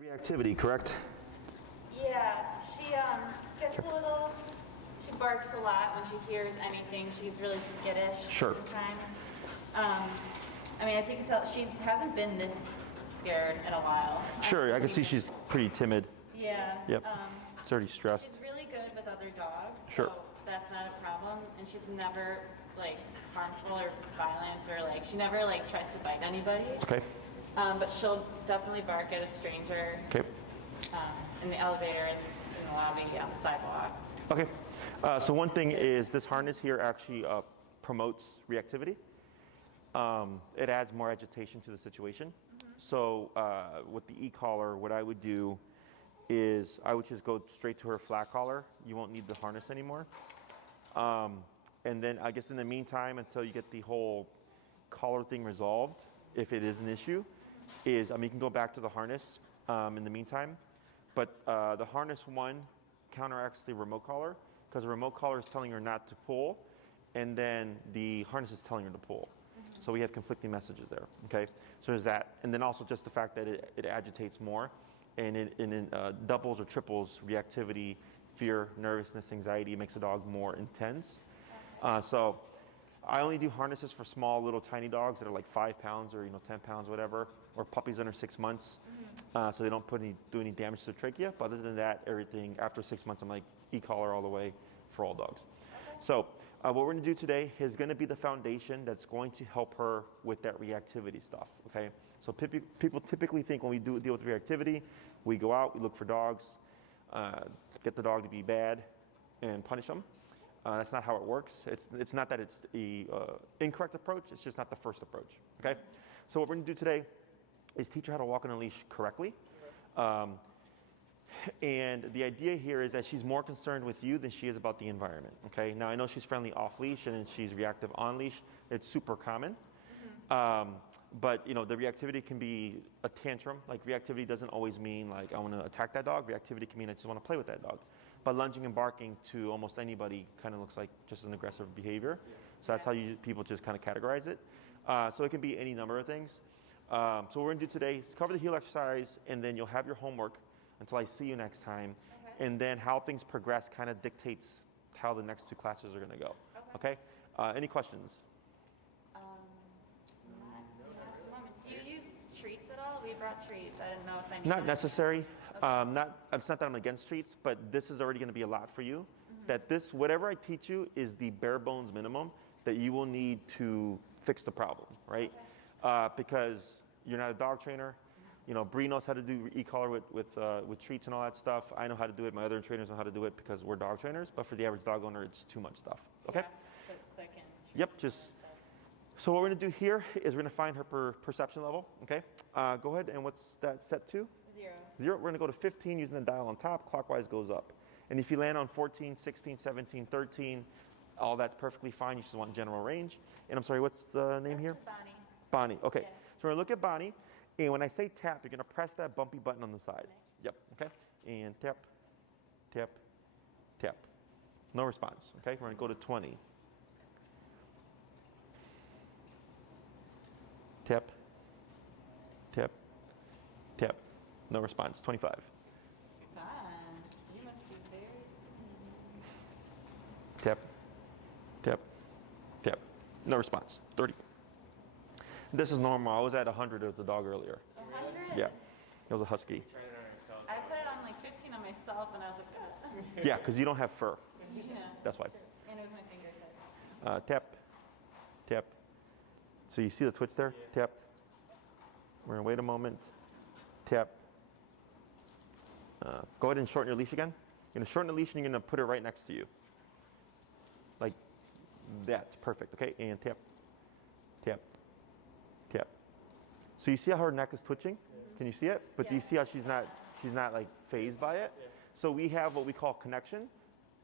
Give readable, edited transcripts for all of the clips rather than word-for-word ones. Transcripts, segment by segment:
Reactivity, correct? Yeah, she gets a little, she barks a lot when she hears anything. She's really skittish Sure. sometimes. I mean, as you can tell, she hasn't been this scared in a while. Sure, I can see she's pretty timid. Yeah. Yep. It's already stressed. She's really good with other dogs, Sure. so that's not a problem. And she's never like harmful or violent or like she never like tries to bite anybody. Okay. But she'll definitely bark at a stranger. Okay. In the elevator, in the lobby, on the sidewalk. Okay. So one thing is this harness here actually promotes reactivity. It adds more agitation to the situation. Mm-hmm. So with the e-collar, what I would do is I would just go straight to her flat collar. You won't need the harness anymore. And then I guess in the meantime, until you get the whole collar thing resolved, if it is an issue, you can go back to the harness in the meantime. But the harness one counteracts the remote collar because the remote collar is telling her not to pull, and then the harness is telling her to pull. Mm-hmm. So we have conflicting messages there. Okay, so there's that, and then also just the fact that it agitates more, and it doubles or triples reactivity, fear, nervousness, anxiety. It makes the dog more intense. So I only do harnesses for small, little, tiny dogs that are like 5 pounds or 10 pounds, whatever, or puppies under 6 months, so they don't do any damage to the trachea. But other than that, everything after 6 months, I'm like e-collar all the way for all dogs. Okay. So what we're going to do today is going to be the foundation that's going to help her with that reactivity stuff. Okay. So people typically think when we deal with reactivity, we go out, we look for dogs, get the dog to be bad, and punish them. That's not how it works. It's not that it's the incorrect approach, it's just not the first approach, okay? So what we're gonna do today is teach her how to walk on a leash correctly. And the idea here is that she's more concerned with you than she is about the environment, okay? Now I know she's friendly off leash and then she's reactive on leash. It's super common. But the reactivity can be a tantrum. Like reactivity doesn't always mean like I wanna attack that dog. Reactivity can mean I just wanna play with that dog. But lunging and barking to almost anybody kind of looks like just an aggressive behavior. So that's how people just kind of categorize it. So it can be any number of things. So what we're gonna do today is cover the heel exercise, and then you'll have your homework until I see you next time. Okay. And then how things progress kind of dictates how the next 2 classes are gonna go. Okay? Any questions? Do you use treats at all? We brought treats. I didn't know if I need Not necessary. Okay. It's not that I'm against treats, but this is already going to be a lot for you. Mm-hmm. That whatever I teach you is the bare bones minimum that you will need to fix the problem, right? Okay. Because you're not a dog trainer. Bree knows how to do e-collar with treats and all that stuff. I know how to do it. My other trainers know how to do it because we're dog trainers. But for the average dog owner, it's too much stuff. Okay? Yeah, so it's quick and yep. So what we're going to do here is we're going to find her perception level, okay? Go ahead, and what's that set to? 0. 0, we're going to go to 15 using the dial on top, clockwise goes up. And if you land on 14, 16, 17, 13, all that's perfectly fine. You just want general range. And I'm sorry, what's the name here? Bonnie. Bonnie, okay. Yeah. So we're going to look at Bonnie, and when I say tap, you're going to press that bumpy button on the side. Okay. Yep, okay? And tap, tap, tap. No response, okay? We're going to go to 20. Tap, tap, tap. No response. 25. Fun. You must be very Tap, tap, tap. No response. 30. This is normal. I was at 100 with the dog earlier. 100? Yeah. It was a husky. I put it on like 15 on myself and I was like, oh. Yeah, because you don't have fur. Yeah. That's why. And it was my fingertip. Tap, tap. So you see the twitch there? Yeah. Tap. We're going to wait a moment. Tap. Go ahead and shorten your leash again. You're going to shorten the leash and you're going to put it right next to you. Like that. Perfect. Okay. And tap. Tap. Tap. So you see how her neck is twitching? Mm-hmm. Can you see it? But do you see how she's not like phased by it? Yeah. So we have what we call connection.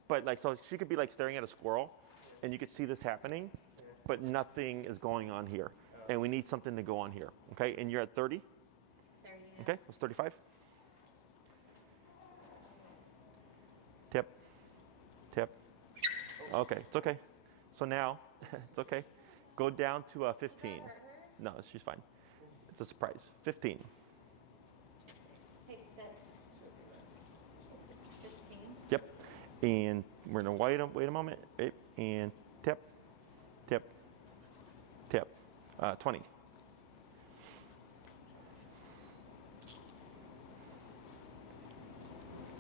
But like, so she could be like staring at a squirrel and you could see this happening, but nothing is going on here. And we need something to go on here. Okay. And you're at 30? 30. Yeah. Okay. That's 35. Tap. Tap. Okay. It's okay. So now, it's okay. Go down to 15. Hurt her? No, she's fine. It's a surprise. 15. Hey, And we're gonna wait a moment, right? And tip, tip, tip, 20.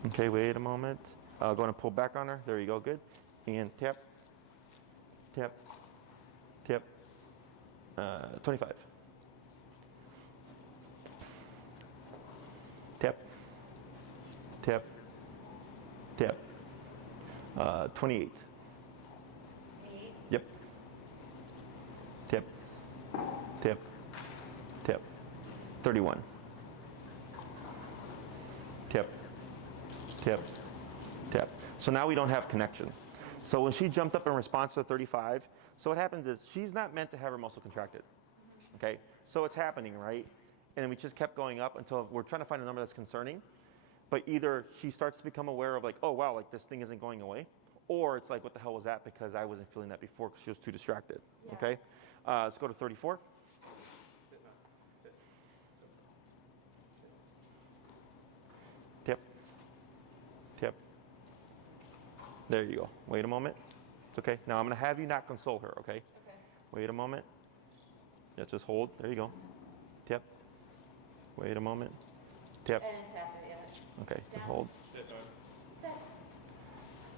Okay, wait a moment. Going to pull back on her. There you go, good. And tip, tip, tip, 25. Tip, tip, tip, 28. 8. Yep. Tip, tip, tip, 31. Tip, tip, tip. So now we don't have connection. So when she jumped up in response to 35, so what happens is she's not meant to have her muscle contracted. Okay? So it's happening, right? And we just kept going up until we're trying to find a number that's concerning. But either she starts to become aware of like, oh wow, like this thing isn't going away, or it's like, what the hell was that? Because I wasn't feeling that before because she was too distracted. Yeah. Okay? Let's go to 34. Tip, tip. There you go. Wait a moment. It's okay. Now I'm going to have you not console her, okay? Okay. Wait a moment. Yeah, just hold. There you go. Tip. Wait a moment. Tip. And tap it, yeah. Okay, just Down. hold. Sit.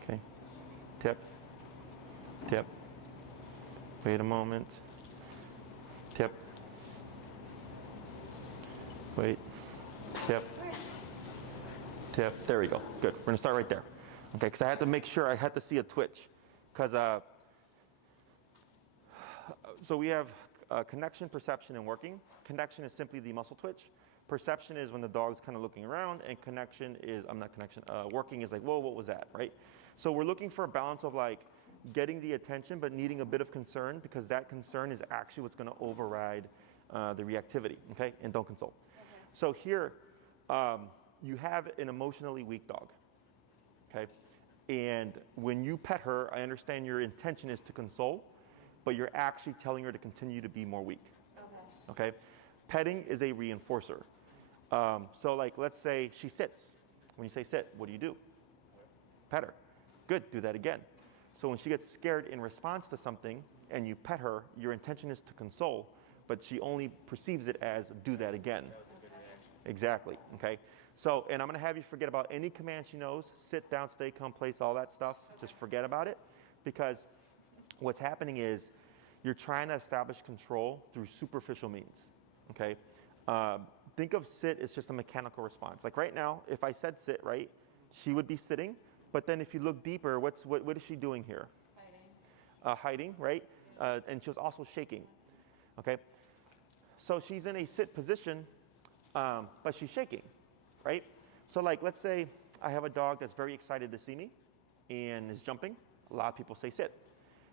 Okay. Tip. Tip. Wait a moment. Tip. Wait. Tip. Tip. There we go. Good. We're going to start right there. Okay, because I had to make sure, I had to see a twitch. Because, so we have connection, perception, and working. Connection is simply the muscle twitch. Perception is when the dog's kind of looking around, and connection is, working is like, whoa, what was that, right? So we're looking for a balance of like getting the attention, but needing a bit of concern, because that concern is actually what's going to override the reactivity, okay? And don't consult. Okay. So here, you have an emotionally weak dog, okay? And when you pet her, I understand your intention is to console, but you're actually telling her to continue to be more weak, Okay. okay? Petting is a reinforcer. So like, let's say she sits. When you say sit, what do? Pet her. Good, do that again. So when she gets scared in response to something and you pet her, your intention is to console, but she only perceives it as do that again. Exactly, okay? So, and I'm gonna have you forget about any command she knows, sit down, stay, come, place, all that stuff. Just forget about it, because what's happening is you're trying to establish control through superficial means, okay? Think of sit as just a mechanical response. Like right now, if I said sit, right, she would be sitting, but then if you look deeper, what is she doing here? Hiding. Hiding, right? And she was also shaking, okay? So she's in a sit position, but she's shaking, right? So like, let's say I have a dog that's very excited to see me and is jumping. A lot of people say sit,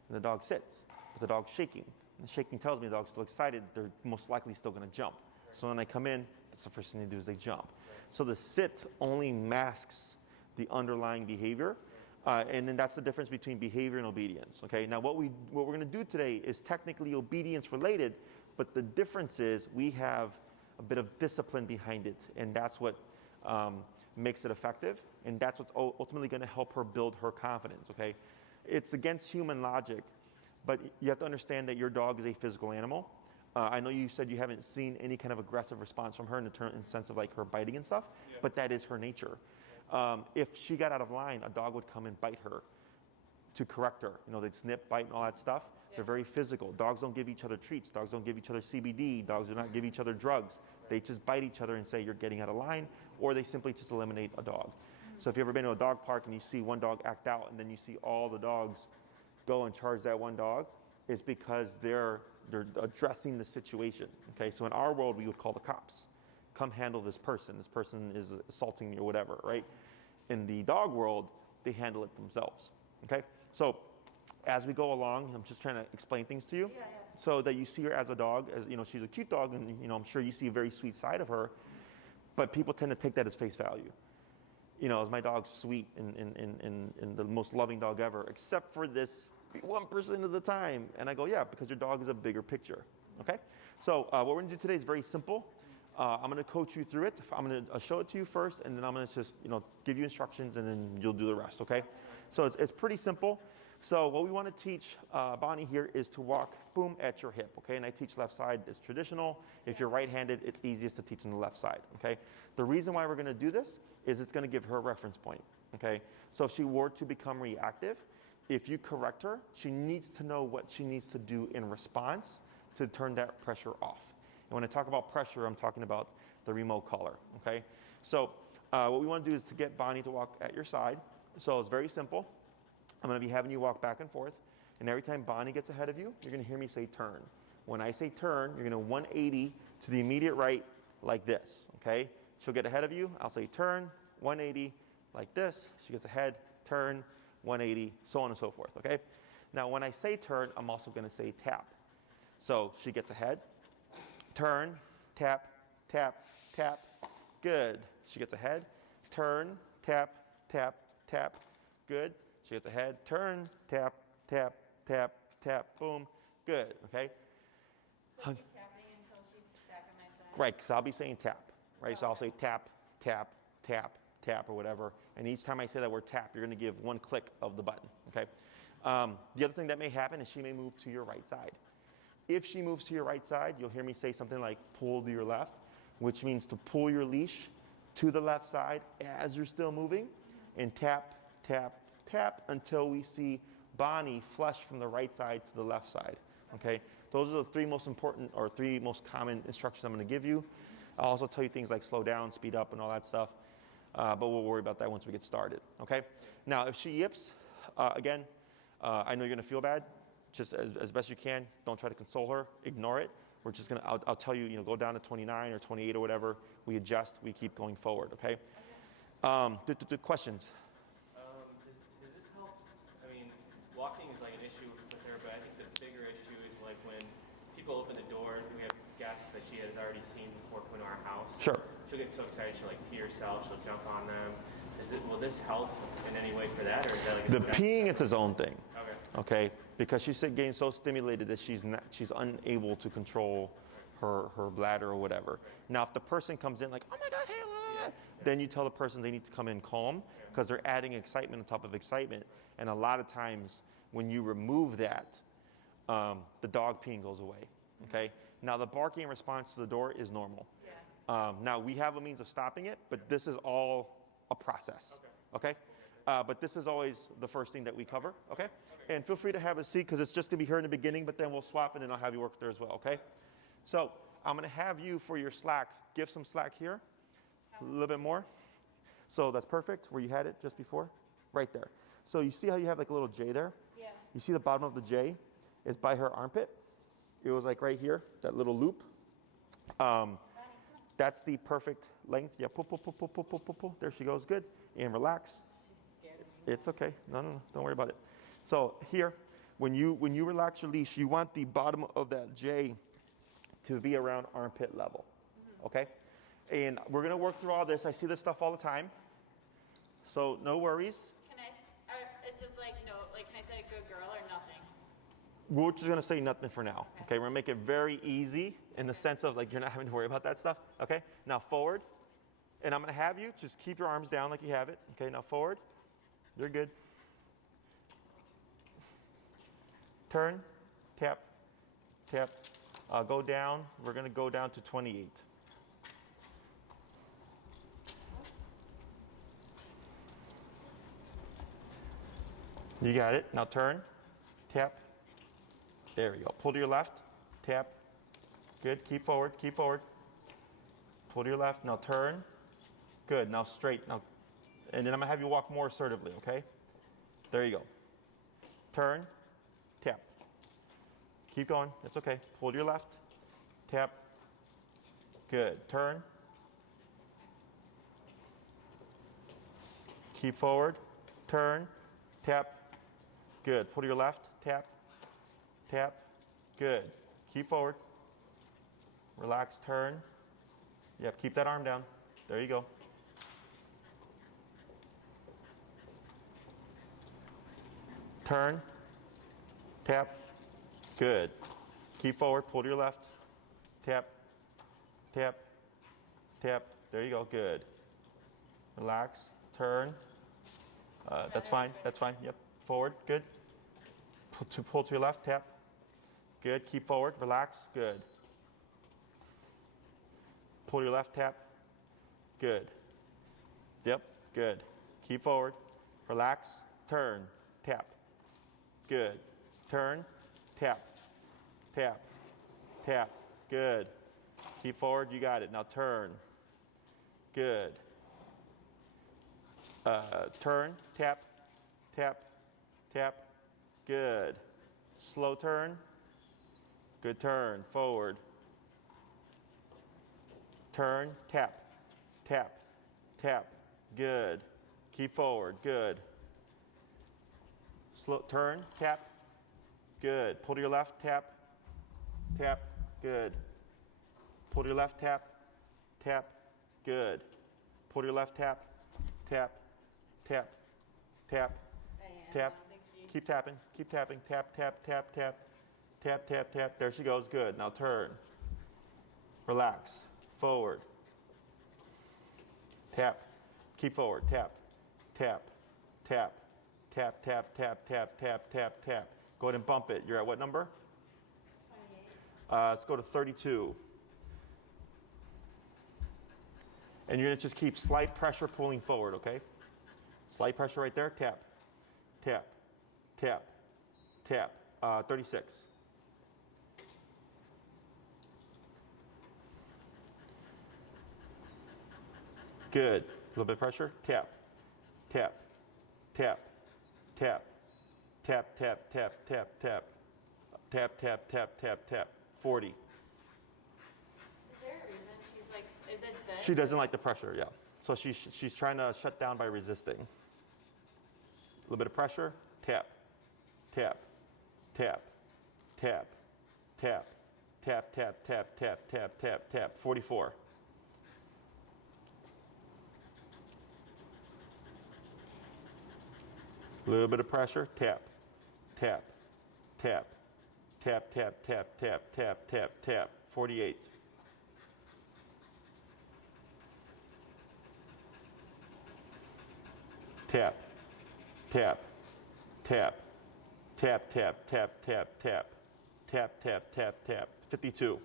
and the dog sits, but the dog's shaking. And the shaking tells me the dog's still excited, they're most likely still gonna jump. So when I come in, that's the first thing they do is they jump. So the sit only masks the underlying behavior, and then that's the difference between behavior and obedience, okay? Now what we're gonna do today is technically obedience related, but the difference is we have a bit of discipline behind it, and that's what makes it effective, and that's what's ultimately gonna help her build her confidence, okay? It's against human logic, but you have to understand that your dog is a physical animal. I know you said you haven't seen any kind of aggressive response from her in the sense of like her biting and stuff, but that is her nature. If she got out of line, a dog would come and bite her to correct her. You know, they'd snip, bite, and all that stuff. Yeah. They're very physical. Dogs don't give each other treats. Dogs don't give each other CBD. Dogs do not give each other drugs. They just bite each other and say you're getting out of line, or they simply just eliminate a dog. So if you've ever been to a dog park and you see one dog act out and then you see all the dogs go and charge that one dog, it's because they're addressing the situation, okay? So in our world, we would call the cops. Come handle this person. This person is assaulting me or whatever, right? In the dog world, they handle it themselves, okay? So as we go along, I'm just trying to explain things to you so that you see her as a dog, as you know, she's a cute dog, and you know, I'm sure you see a very sweet side of her, but people tend to take that as face value. You know, is my dog sweet and the most loving dog ever, except for this 1% of the time? And I go, yeah, because your dog is a bigger picture, okay? So what we're gonna do today is very simple. I'm gonna coach you through it. I'm gonna show it to you first, and then I'm gonna just, you know, give you instructions, and then you'll do the rest, okay? So it's pretty simple. So what we want to teach Bonnie here is to walk, boom, at your hip, okay? And I teach left side is traditional. If you're right-handed, it's easiest to teach on the left side, okay? The reason why we're going to do this is it's going to give her a reference point, okay? So if she were to become reactive, if you correct her, she needs to know what she needs to do in response to turn that pressure off. And when I talk about pressure, I'm talking about the remote collar, okay? So what we want to do is to get Bonnie to walk at your side. So it's very simple. I'm going to be having you walk back and forth. And every time Bonnie gets ahead of you, you're going to hear me say turn. When I say turn, you're going to 180 to the immediate right like this, okay? She'll get ahead of you. I'll say turn, 180 like this. She gets ahead, turn, 180, so on and so forth, okay? Now, when I say turn, I'm also going to say tap. So she gets ahead, turn, tap, tap, tap. Good. She gets ahead, turn, tap, tap, tap. Good. She gets ahead, turn, tap, tap, tap, tap, boom. Good, okay? So keep tapping until she's back on my side. Right, so I'll be saying tap, right? So I'll say tap, tap, tap, tap, or whatever. And each time I say that word tap, you're going to give one click of the button, okay? The other thing that may happen is she may move to your right side. If she moves to your right side, you'll hear me say something like pull to your left, which means to pull your leash to the left side as you're still moving, and tap, tap, tap until we see Bonnie flush from the right side to the left side, okay? Those are the three most important or three most common instructions I'm going to give you. I'll also tell you things like slow down, speed up, and all that stuff, but we'll worry about that once we get started, okay? Now, if she yips, again, I know you're going to feel bad. Just as best you can, don't try to console her, ignore it. We're just going to, I'll tell you, go down to 29 or 28 or whatever. We adjust, we keep going forward, okay? Questions? Does this help? I mean, walking is like an issue with her, but I think the bigger issue is like when people open the door, we have guests that she has already seen before coming to our house. Sure. She'll get so excited, she'll like pee herself, she'll jump on them. Will this help in any way for that, or is that like the peeing, it's his own thing. Okay. Okay, because she's getting so stimulated that she's unable to control her bladder or whatever. Now, if the person comes in like, oh my God, hey, blah, blah, blah, then you tell the person they need to come in calm because they're adding excitement on top of excitement. And a lot of times when you remove that, the dog peeing goes away. Okay. Now the barking in response to the door is normal. Yeah. Now we have a means of stopping it, but this is all a process. Okay. But this is always the first thing that we cover. Okay. And feel free to have a seat because it's just going to be here in the beginning, but then we'll swap and then I'll have you work there as well, okay? So I'm going to have you for your slack, give some slack here, a little bit more. So that's perfect, where you had it just before, right there. So you see how you have like a little J there? Yeah. You see the bottom of the J is by her armpit. It was like right here, that little loop. That's the perfect length. Yeah, pull, pull, pull, pull, pull, pull, pull, pull. There she goes, good. And relax. She's scared of me. It's okay. No, don't worry about it. So here, when you relax your leash, you want the bottom of that J to be around armpit level, okay? And we're gonna work through all this. I see this stuff all the time, so no worries. Can it's just like, no, like, can I say good girl or nothing? We're just gonna say nothing for now, okay? We're gonna make it very easy in the sense of like you're not having to worry about that stuff, okay? Now forward, and I'm gonna have you just keep your arms down like you have it, okay? Now forward, you're good. Turn, tap, tap, go down. We're going to go down to 28. You got it. Now turn, tap. There we go. Pull to your left, tap. Good. Keep forward, keep forward. Pull to your left. Now turn. Good. Now straight. Now, and then I'm going to have you walk more assertively, okay? There you go. Turn. Tap. Keep going. It's okay. Pull to your left. Tap. Good. Turn. Keep forward. Turn. Tap. Good. Pull to your left. Tap. Tap. Good. Keep forward. Relax. Turn. Yep. Keep that arm down. There you go. Turn. Tap. Good. Keep forward. Pull to your left. Tap. Tap. Tap. There you go. Good. Relax. Turn. That's fine. That's fine. Yep. Forward. Good. Pull to your left. Tap. Good. Keep forward. Relax. Good. Pull to your left. Tap. Good. Yep. Good. Keep forward. Relax. Turn. Tap. Good. Turn. Tap. Tap. Tap. Good. Keep forward. You got it. Now turn. Good. Turn. Tap. Tap. Tap. Good. Slow turn. Good turn. Forward. Turn. Tap. Tap. Tap. Good. Keep forward. Good. Slow turn. Tap. Good. Pull to your left. Tap. Tap. Good. Pull to your left. Tap. Tap. Good. Pull to your left. Tap. Tap. Tap. Tap. Tap. Keep tapping. Keep tapping. Tap, tap, tap, tap. Tap, tap, tap. There she goes. Good. Now turn. Relax. Forward. Tap. Keep forward. Tap. Tap. Tap. Tap, tap, tap, tap, tap, tap, tap. Go ahead and bump it. You're at what number? 28. Let's go to 32. And you're going to just keep slight pressure pulling forward, okay? Slight pressure right there. Tap. Tap. Tap. Tap. 36. Good. A little bit of pressure. Tap. Tap. Tap. Tap. Tap, tap, tap, tap, tap. Tap, tap, tap, tap, tap. 40. Is there a reason she's like, is it this? She doesn't like the pressure, yeah. So she's trying to shut down by resisting. A little bit of pressure. Tap. Tap. Tap. Tap. Tap. Tap, tap, tap, tap, tap, tap, tap. 44. A little bit of pressure. Tap. Tap. Tap. Tap, tap, tap, tap, tap, tap, tap. 48. Tap. Tap. Tap. Tap, tap, tap, tap, tap. Tap, tap, tap, tap. 52.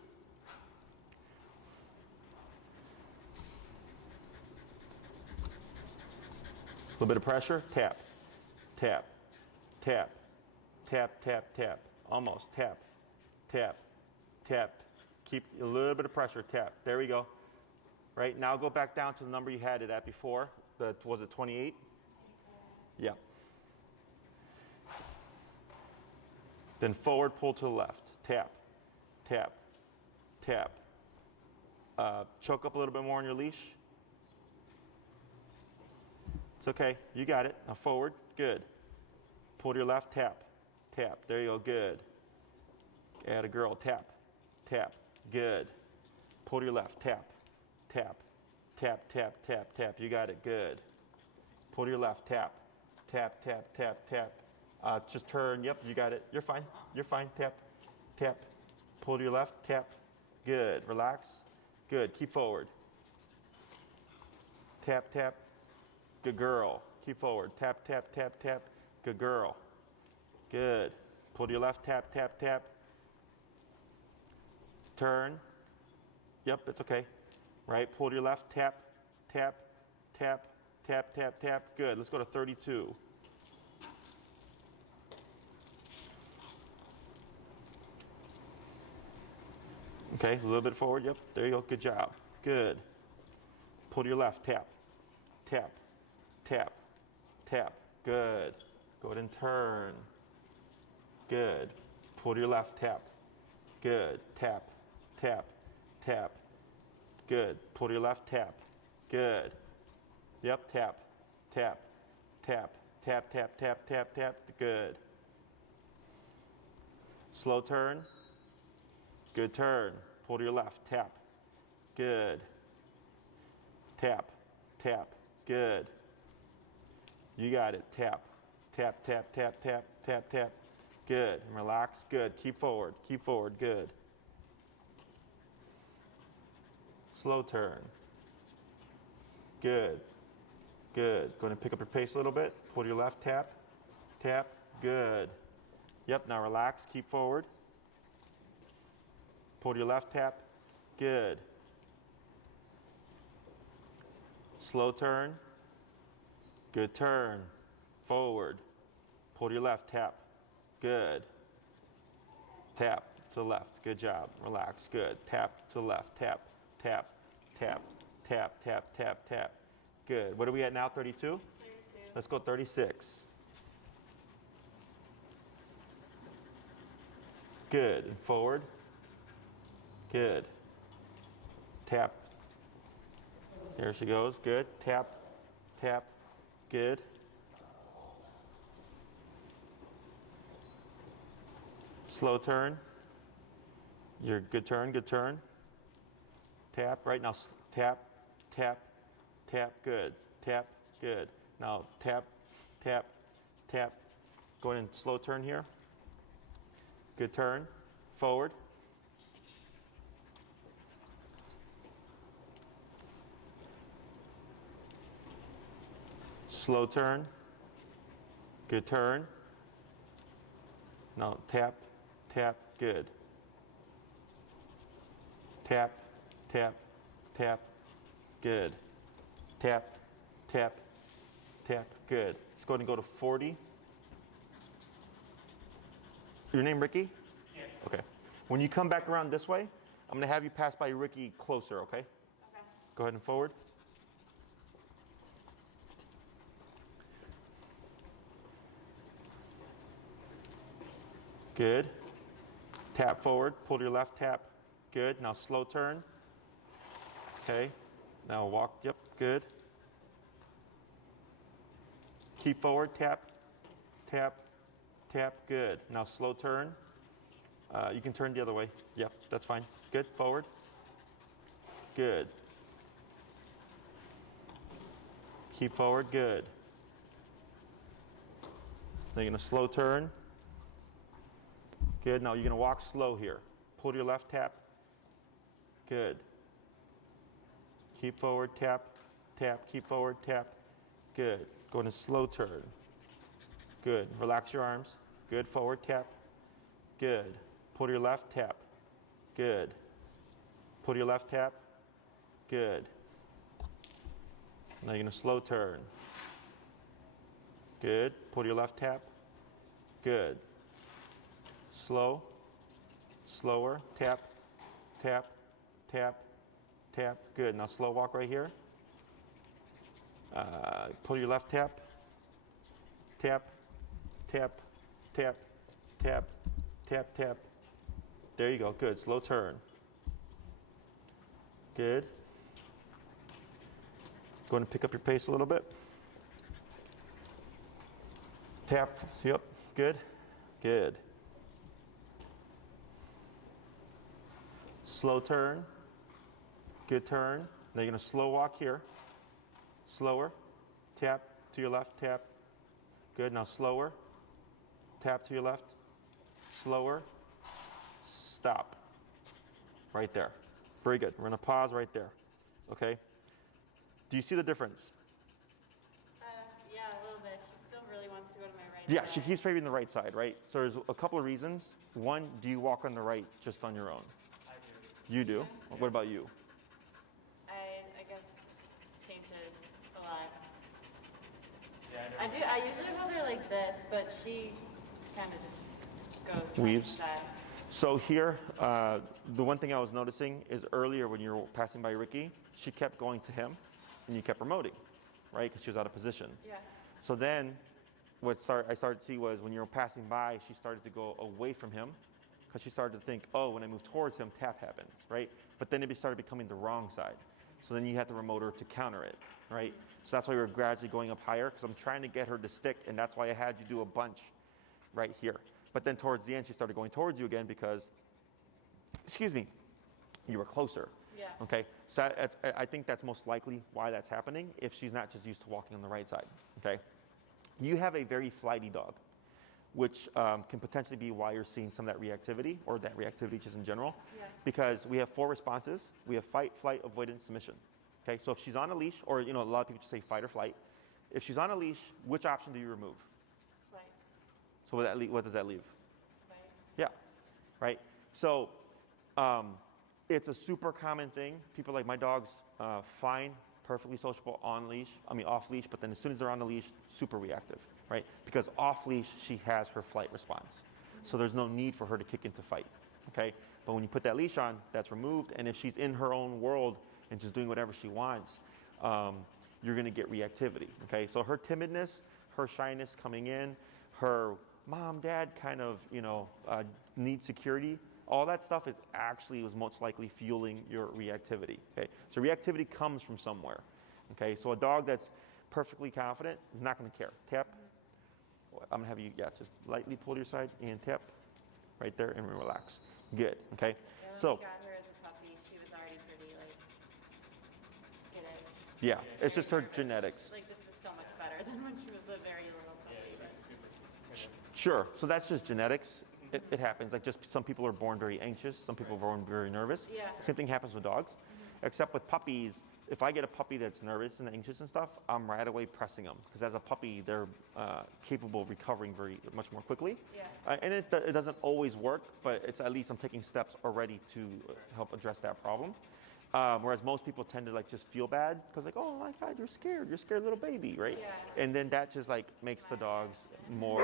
A little bit of pressure. Tap. Tap. Tap. Tap, tap, tap. Almost. Tap. Tap. Tap. Keep a little bit of pressure. Tap. There we go. Right, now go back down to the number you had it at before. Was it 28? Yeah. Then forward, pull to the left. Tap. Tap. Tap. Choke up a little bit more on your leash. It's okay. You got it. Now forward. Good. Pull to your left. Tap. Tap. There you go. Good. Add a girl. Tap. Tap. Good. Pull to your left. Tap. Tap. Tap, tap, tap, tap. You got it. Good. Pull to your left. Tap. Tap, tap, tap, tap. Just turn. Yep, you got it. You're fine. You're fine. Tap. Tap. Pull to your left. Tap. Good. Relax. Good. Keep forward. Tap, tap. Good girl. Keep forward. Tap, tap, tap, tap. Good girl. Good. Pull to your left. Tap, tap, tap. Turn. Yep, it's okay. Right. Pull to your left. Tap. Tap. Tap. Tap, tap, tap. Good. Let's go to 32. Okay, a little bit forward. Yep, there you go. Good job. Good. Pull to your left. Tap. Tap. Tap. Tap. Good. Go ahead and turn. Good. Pull to your left. Tap. Good. Tap. Tap. Tap. Good. Pull to your left. Tap. Good. Yep, tap. Tap. Tap. Tap, tap, tap, tap, tap. Good. Slow turn. Good turn. Pull to your left. Tap. Good. Tap. Tap. Good. You got it. Tap. Tap, tap, tap, tap, tap, tap. Good. And relax. Good. Keep forward. Keep forward. Good. Slow turn. Good. Good. Go ahead and pick up your pace a little bit. Pull to your left, tap, tap. Good. Yep, now relax, keep forward. Pull to your left, tap. Good. Slow turn. Good turn. Forward. Pull to your left, tap. Good. Tap to the left. Good job. Relax. Good. Tap to the left. Tap, tap, tap, tap, tap, tap, tap. Good. What are we at now? 32? 32. Let's go 36. Good. And forward. Good. Tap. There she goes. Good. Tap, tap. Good. Slow turn. Your good turn, good turn. Tap. Right now, tap, tap, tap. Good. Tap. Good. Now tap, tap, tap. Go ahead and slow turn here. Good turn. Forward. Slow turn. Good turn. Now tap, tap. Good. Tap, tap, tap. Good. Tap, tap, tap. Good. Let's go ahead and go to 40. Your name Ricky? Yes. Okay. When you come back around this way, I'm going to have you pass by Ricky closer, okay? Okay. Go ahead and forward. Good. Tap forward, pull to your left, tap. Good. Now slow turn. Okay. Now walk, yep, good. Keep forward, tap, tap, tap, good. Now slow turn. You can turn the other way. Yep, that's fine. Good, forward. Good. Keep forward, good. Now you're gonna slow turn. Good, now you're gonna walk slow here. Pull to your left, tap. Good. Keep forward, tap, tap, keep forward, tap. Good. Go in a slow turn. Good. Relax your arms. Good. Forward, tap. Good. Pull to your left, tap. Good. Pull to your left, tap. Good. Now you're gonna slow turn. Good. Pull to your left, tap. Good. Slow. Slower. Tap, tap, tap, tap. Good. Now slow walk right here. Pull your left, tap. Tap, tap, tap, tap, tap, tap. There you go. Good. Slow turn. Good. Going to pick up your pace a little bit. Tap. Yep. Good. Good. Slow turn. Good turn. Now you're going to slow walk here. Slower. Tap to your left. Tap. Good. Now slower. Tap to your left. Slower. Stop. Right there. Very good. We're going to pause right there. Okay? Do you see the difference? Yeah, a little bit. She still really wants to go to my right Yeah, side. she keeps favoring the right side, right? So there's a couple of reasons. One, do you walk on the right just on your own? I do. You do? What about you? I guess changes a lot. Yeah, I do. I usually hold her like this, but she kind of just goes Weaves. side. So here, the one thing I was noticing is earlier when you were passing by Ricky, she kept going to him and you kept remoting, right? Because she was out of position. Yeah. So then what I started to see was when you were passing by, she started to go away from him because she started to think, oh, when I move towards him, tap happens, right? But then it started becoming the wrong side. So then you had the remoter to counter it, right? So that's why we were gradually going up higher because I'm trying to get her to stick, and that's why I had you do a bunch right here. But then towards the end, she started going towards you again because, excuse me, you were closer. Yeah. Okay, so I think that's most likely why that's happening if she's not just used to walking on the right side. Okay, you have a very flighty dog, which can potentially be why you're seeing some of that reactivity or that reactivity just in general. Yeah. Because we have 4 responses. We have fight, flight, avoidance, submission. Okay, so if she's on a leash, or a lot of people just say fight or flight. If she's on a leash, which option do you remove? Right. So what does that leave? Right. Yeah, right? So it's a super common thing. People like my dog's fine, perfectly sociable on leash, off leash, but then as soon as they're on the leash, super reactive, right? Because off leash, she has her flight response. So there's no need for her to kick into fight, okay? But when you put that leash on, that's removed, and if she's in her own world and just doing whatever she wants, you're gonna get reactivity, okay? So her timidness, her shyness coming in, her mom, dad kind of, need security, all that stuff was most likely fueling your reactivity, okay? So reactivity comes from somewhere, okay? So a dog that's perfectly confident is not gonna care. Tap. I'm gonna have you, just lightly pull to your side and tap right there and relax. Good, okay? Yeah, when So, we got her as a puppy, she was already pretty, skittish. yeah, it's just her Nervous. genetics. Like, this is so much better than when she was a very little puppy. Sure, so that's just genetics. It happens, like just some people are born very anxious, some people are born very nervous. Yeah. Same thing happens with dogs, except with puppies, if I get a puppy that's nervous and anxious and stuff, I'm right away pressing them, because as a puppy, they're capable of recovering very much more quickly. Yeah. And it doesn't always work, but it's at least I'm taking steps already to help address that problem. Whereas most people tend to just feel bad, because oh my God, you're scared little baby, right? Yeah. And then that just makes the dogs more,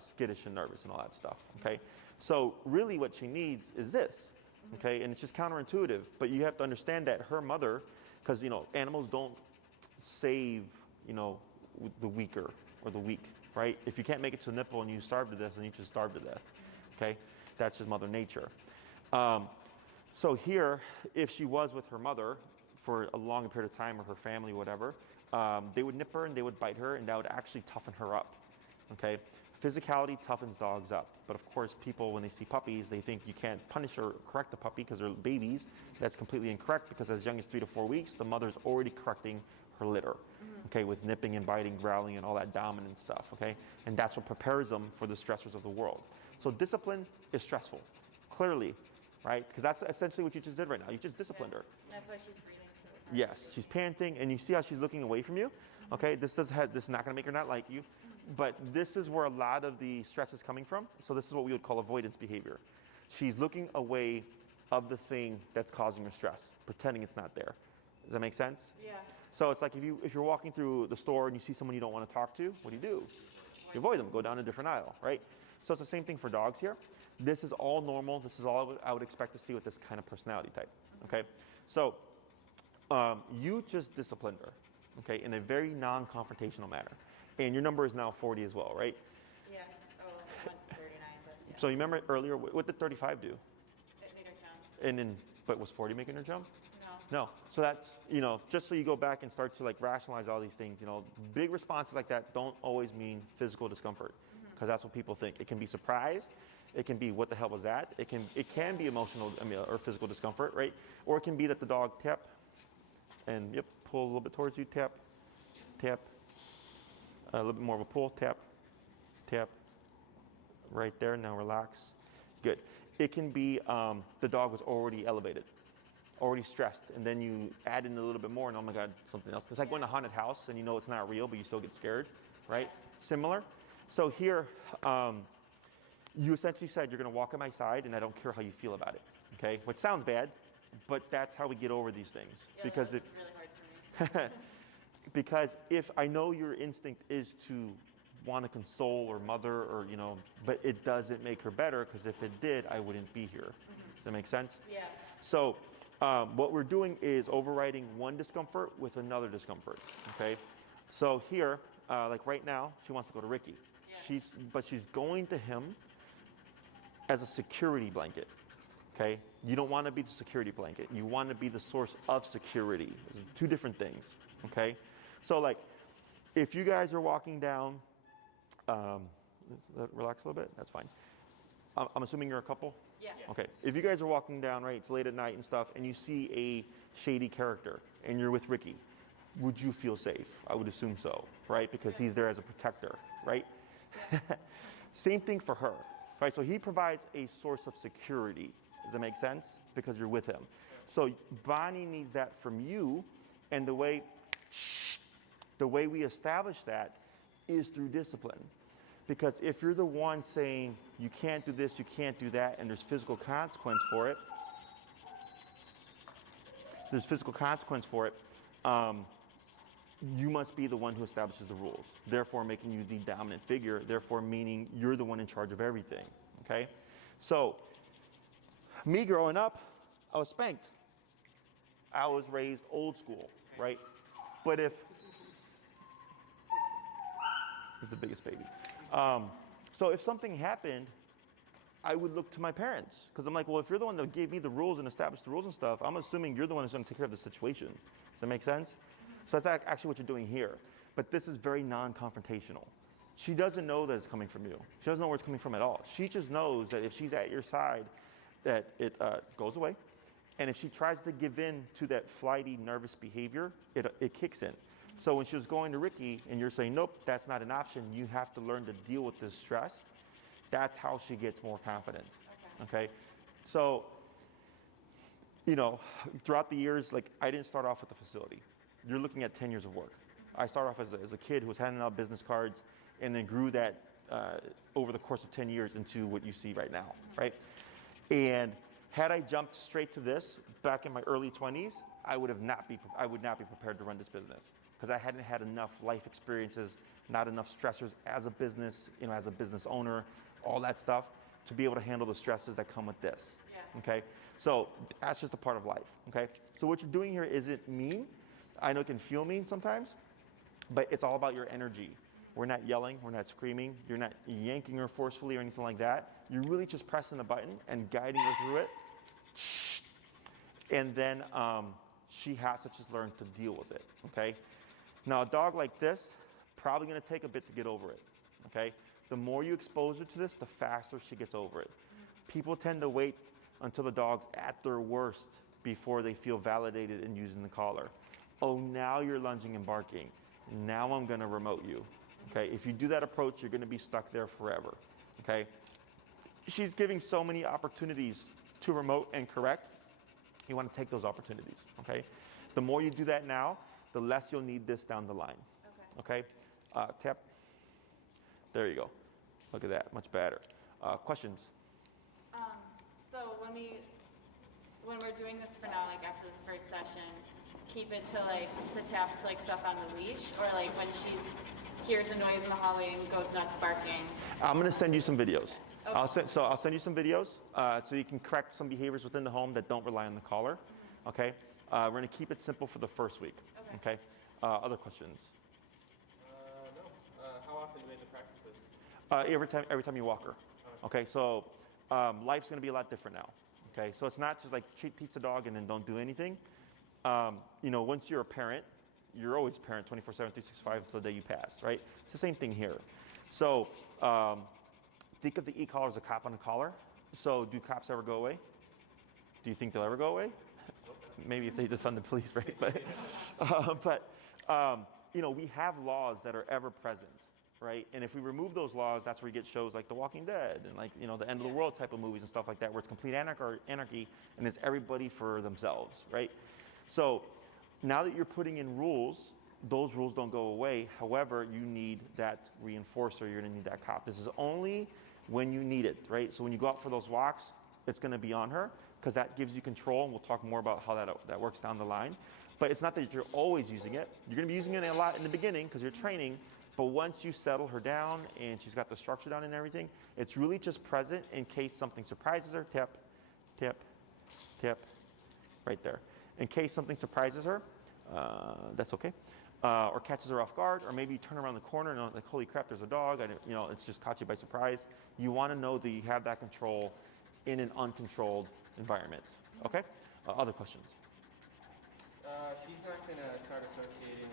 skittish and nervous and all that stuff, okay? So really what she needs is this, okay? And it's just counterintuitive, but you have to understand that her mother, because animals don't save, the weaker or the weak, right? If you can't make it to the nipple and you starve to death, then you just starve to death, okay? That's just Mother Nature. So here, if she was with her mother for a long period of time, or her family, whatever, they would nip her and they would bite her, and that would actually toughen her up, okay? Physicality toughens dogs up, but of course people, when they see puppies, they think you can't punish or correct the puppy because they're babies. That's completely incorrect, because as young as 3 to 4 weeks, the mother's already correcting her litter, okay, with nipping and biting, growling, and all that dominant stuff, okay? And that's what prepares them for the stressors of the world. So discipline is stressful, clearly, right? Because that's essentially what you just did right now. You just disciplined her. That's why she's breathing so hard. Yes, she's panting, and you see how she's looking away from you. Okay, this is not going to make her not like you, but this is where a lot of the stress is coming from. So this is what we would call avoidance behavior. She's looking away of the thing that's causing her stress, pretending it's not there. Does that make sense? Yeah. So it's like if you're walking through the store and you see someone you don't want to talk to, what do? You avoid them, go down a different aisle, right? So it's the same thing for dogs here. This is all normal. This is all I would expect to see with this kind of personality type, okay? So you just disciplined her, okay, in a very non-confrontational manner. And your number is now 40 as well, right? Yeah. Oh, I went to 39, but yeah. So you remember earlier, what did 35 do? It made her jump. But was 40 making her jump? No. No. So that's, just so you go back and start to rationalize all these things, big responses like that don't always mean physical discomfort, because that's what people think. It can be surprise. It can be, what the hell was that? It can be emotional, or physical discomfort, right? Or it can be that the dog tap, and yep, pull a little bit towards you, tap, tap, a little bit more of a pull, tap, tap, right there, now relax, good. It can be the dog was already elevated, already stressed, and then you add in a little bit more, and oh my God, something else. It's like going to a haunted house, and it's not real, but you still get scared, right? Similar. So here, you essentially said you're going to walk at my side, and I don't care how you feel about it, okay? Which sounds bad, but that's how we get over these things. Yeah, because that was really hard for me. because if I know your instinct is to want to console or mother, or but it doesn't make her better, because if it did, I wouldn't be here. Does that make sense? Yeah. So what we're doing is overriding one discomfort with another discomfort, okay? So here, like right now, she wants to go to Ricky. Yeah. But she's going to him as a security blanket, okay? You don't want to be the security blanket. You want to be the source of security. Those are two different things, okay? So if you guys are walking down, relax a little bit, that's fine. I'm assuming you're a couple? Yeah. Okay, if you guys are walking down, right, it's late at night and stuff, and you see a shady character, and you're with Ricky, would you feel safe? I would assume so, right? Because he's there as a protector, right? Same thing for her, right? So he provides a source of security. Does that make sense? Because you're with him. So Bonnie needs that from you, And the way we establish that is through discipline. Because if you're the one saying, you can't do this, you can't do that, and there's physical consequence for it, you must be the one who establishes the rules, therefore making you the dominant figure, therefore meaning you're the one in charge of everything, okay? So, me growing up, I was spanked. I was raised old school, right? But if, this is the biggest baby. So if something happened, I would look to my parents. Because I'm like, well, if you're the one that gave me the rules and established the rules and stuff, I'm assuming you're the one who's going to take care of the situation. Does that make sense? So that's actually what you're doing here. But this is very non-confrontational. She doesn't know that it's coming from you. She doesn't know where it's coming from at all. She just knows that if she's at your side, that it goes away. And if she tries to give in to that flighty, nervous behavior, it kicks in. So when she was going to Ricky and you're saying, nope, that's not an option, you have to learn to deal with this stress, that's how she gets more confident, okay? So, you know, throughout the years, like I didn't start off with the facility. You're looking at 10 years of work. I started off as a kid who was handing out business cards and then grew that over the course of 10 years into what you see right now, right? And had I jumped straight to this back in my early 20s, I would not be prepared to run this business because I hadn't had enough life experiences, not enough stressors as a business, you know, as a business owner, all that stuff, to be able to handle the stresses that come with this, okay? So that's just a part of life, okay? So what you're doing here isn't mean. I know it can feel mean sometimes, but it's all about your energy. We're not yelling, we're not screaming, you're not yanking her forcefully or anything like that. You're really just pressing the button and guiding her through it. And then she has to just learn to deal with it, okay? Now a dog like this, probably gonna take a bit to get over it, okay? The more you expose her to this, the faster she gets over it. People tend to wait until the dog's at their worst before they feel validated in using the collar. Oh, now you're lunging and barking. Now I'm gonna remote you, okay? If you do that approach, you're gonna be stuck there forever, okay? She's giving so many opportunities to remote and correct. You wanna take those opportunities, okay? The more you do that now, the less you'll need this down the line, okay? Tap. There you go. Look at that, much better. Questions? So when we're doing this for now, like after this first session, keep it to like the taps to like stuff on the leash, or like when she's hears a noise in the hallway and goes nuts barking? I'm gonna send you some videos. Okay. I'll send you some videos so you can correct some behaviors within the home that don't rely on the collar, okay? We're gonna keep it simple for the first week, okay? Other questions? No. How often do you make the practices? Every time you walk her, okay? So life's gonna be a lot different now, okay? So it's not just like teach the dog and then don't do anything. You know, once you're a parent, you're always a parent 24/7, 365 until the day you pass, right? It's the same thing here. So think of the e-collar as a cop on a collar. So do cops ever go away? Do you think they'll ever go away? Maybe if they defund the police, right? But you know, we have laws that are ever present, right? And if we remove those laws, that's where you get shows like The Walking Dead and like, you know, the end of the world type of movies and stuff like that, where it's complete anarchy and it's everybody for themselves, right? So now that you're putting in rules, those rules don't go away. However, you need that reinforcer. You're gonna need that cop. This is only when you need it, right? So when you go out for those walks, it's gonna be on her because that gives you control, and we'll talk more about how that works down the line. But it's not that you're always using it. You're gonna be using it a lot in the beginning because you're training, but once you settle her down and she's got the structure down and everything, it's really just present in case something surprises her. Tip, tip, tip, right there. In case something surprises her, that's okay. Or catches her off guard, or maybe you turn around the corner and like, holy crap, there's a dog. You know, it's just caught you by surprise. You want to know that you have that control in an uncontrolled environment. Okay? Other questions? She's not gonna start associating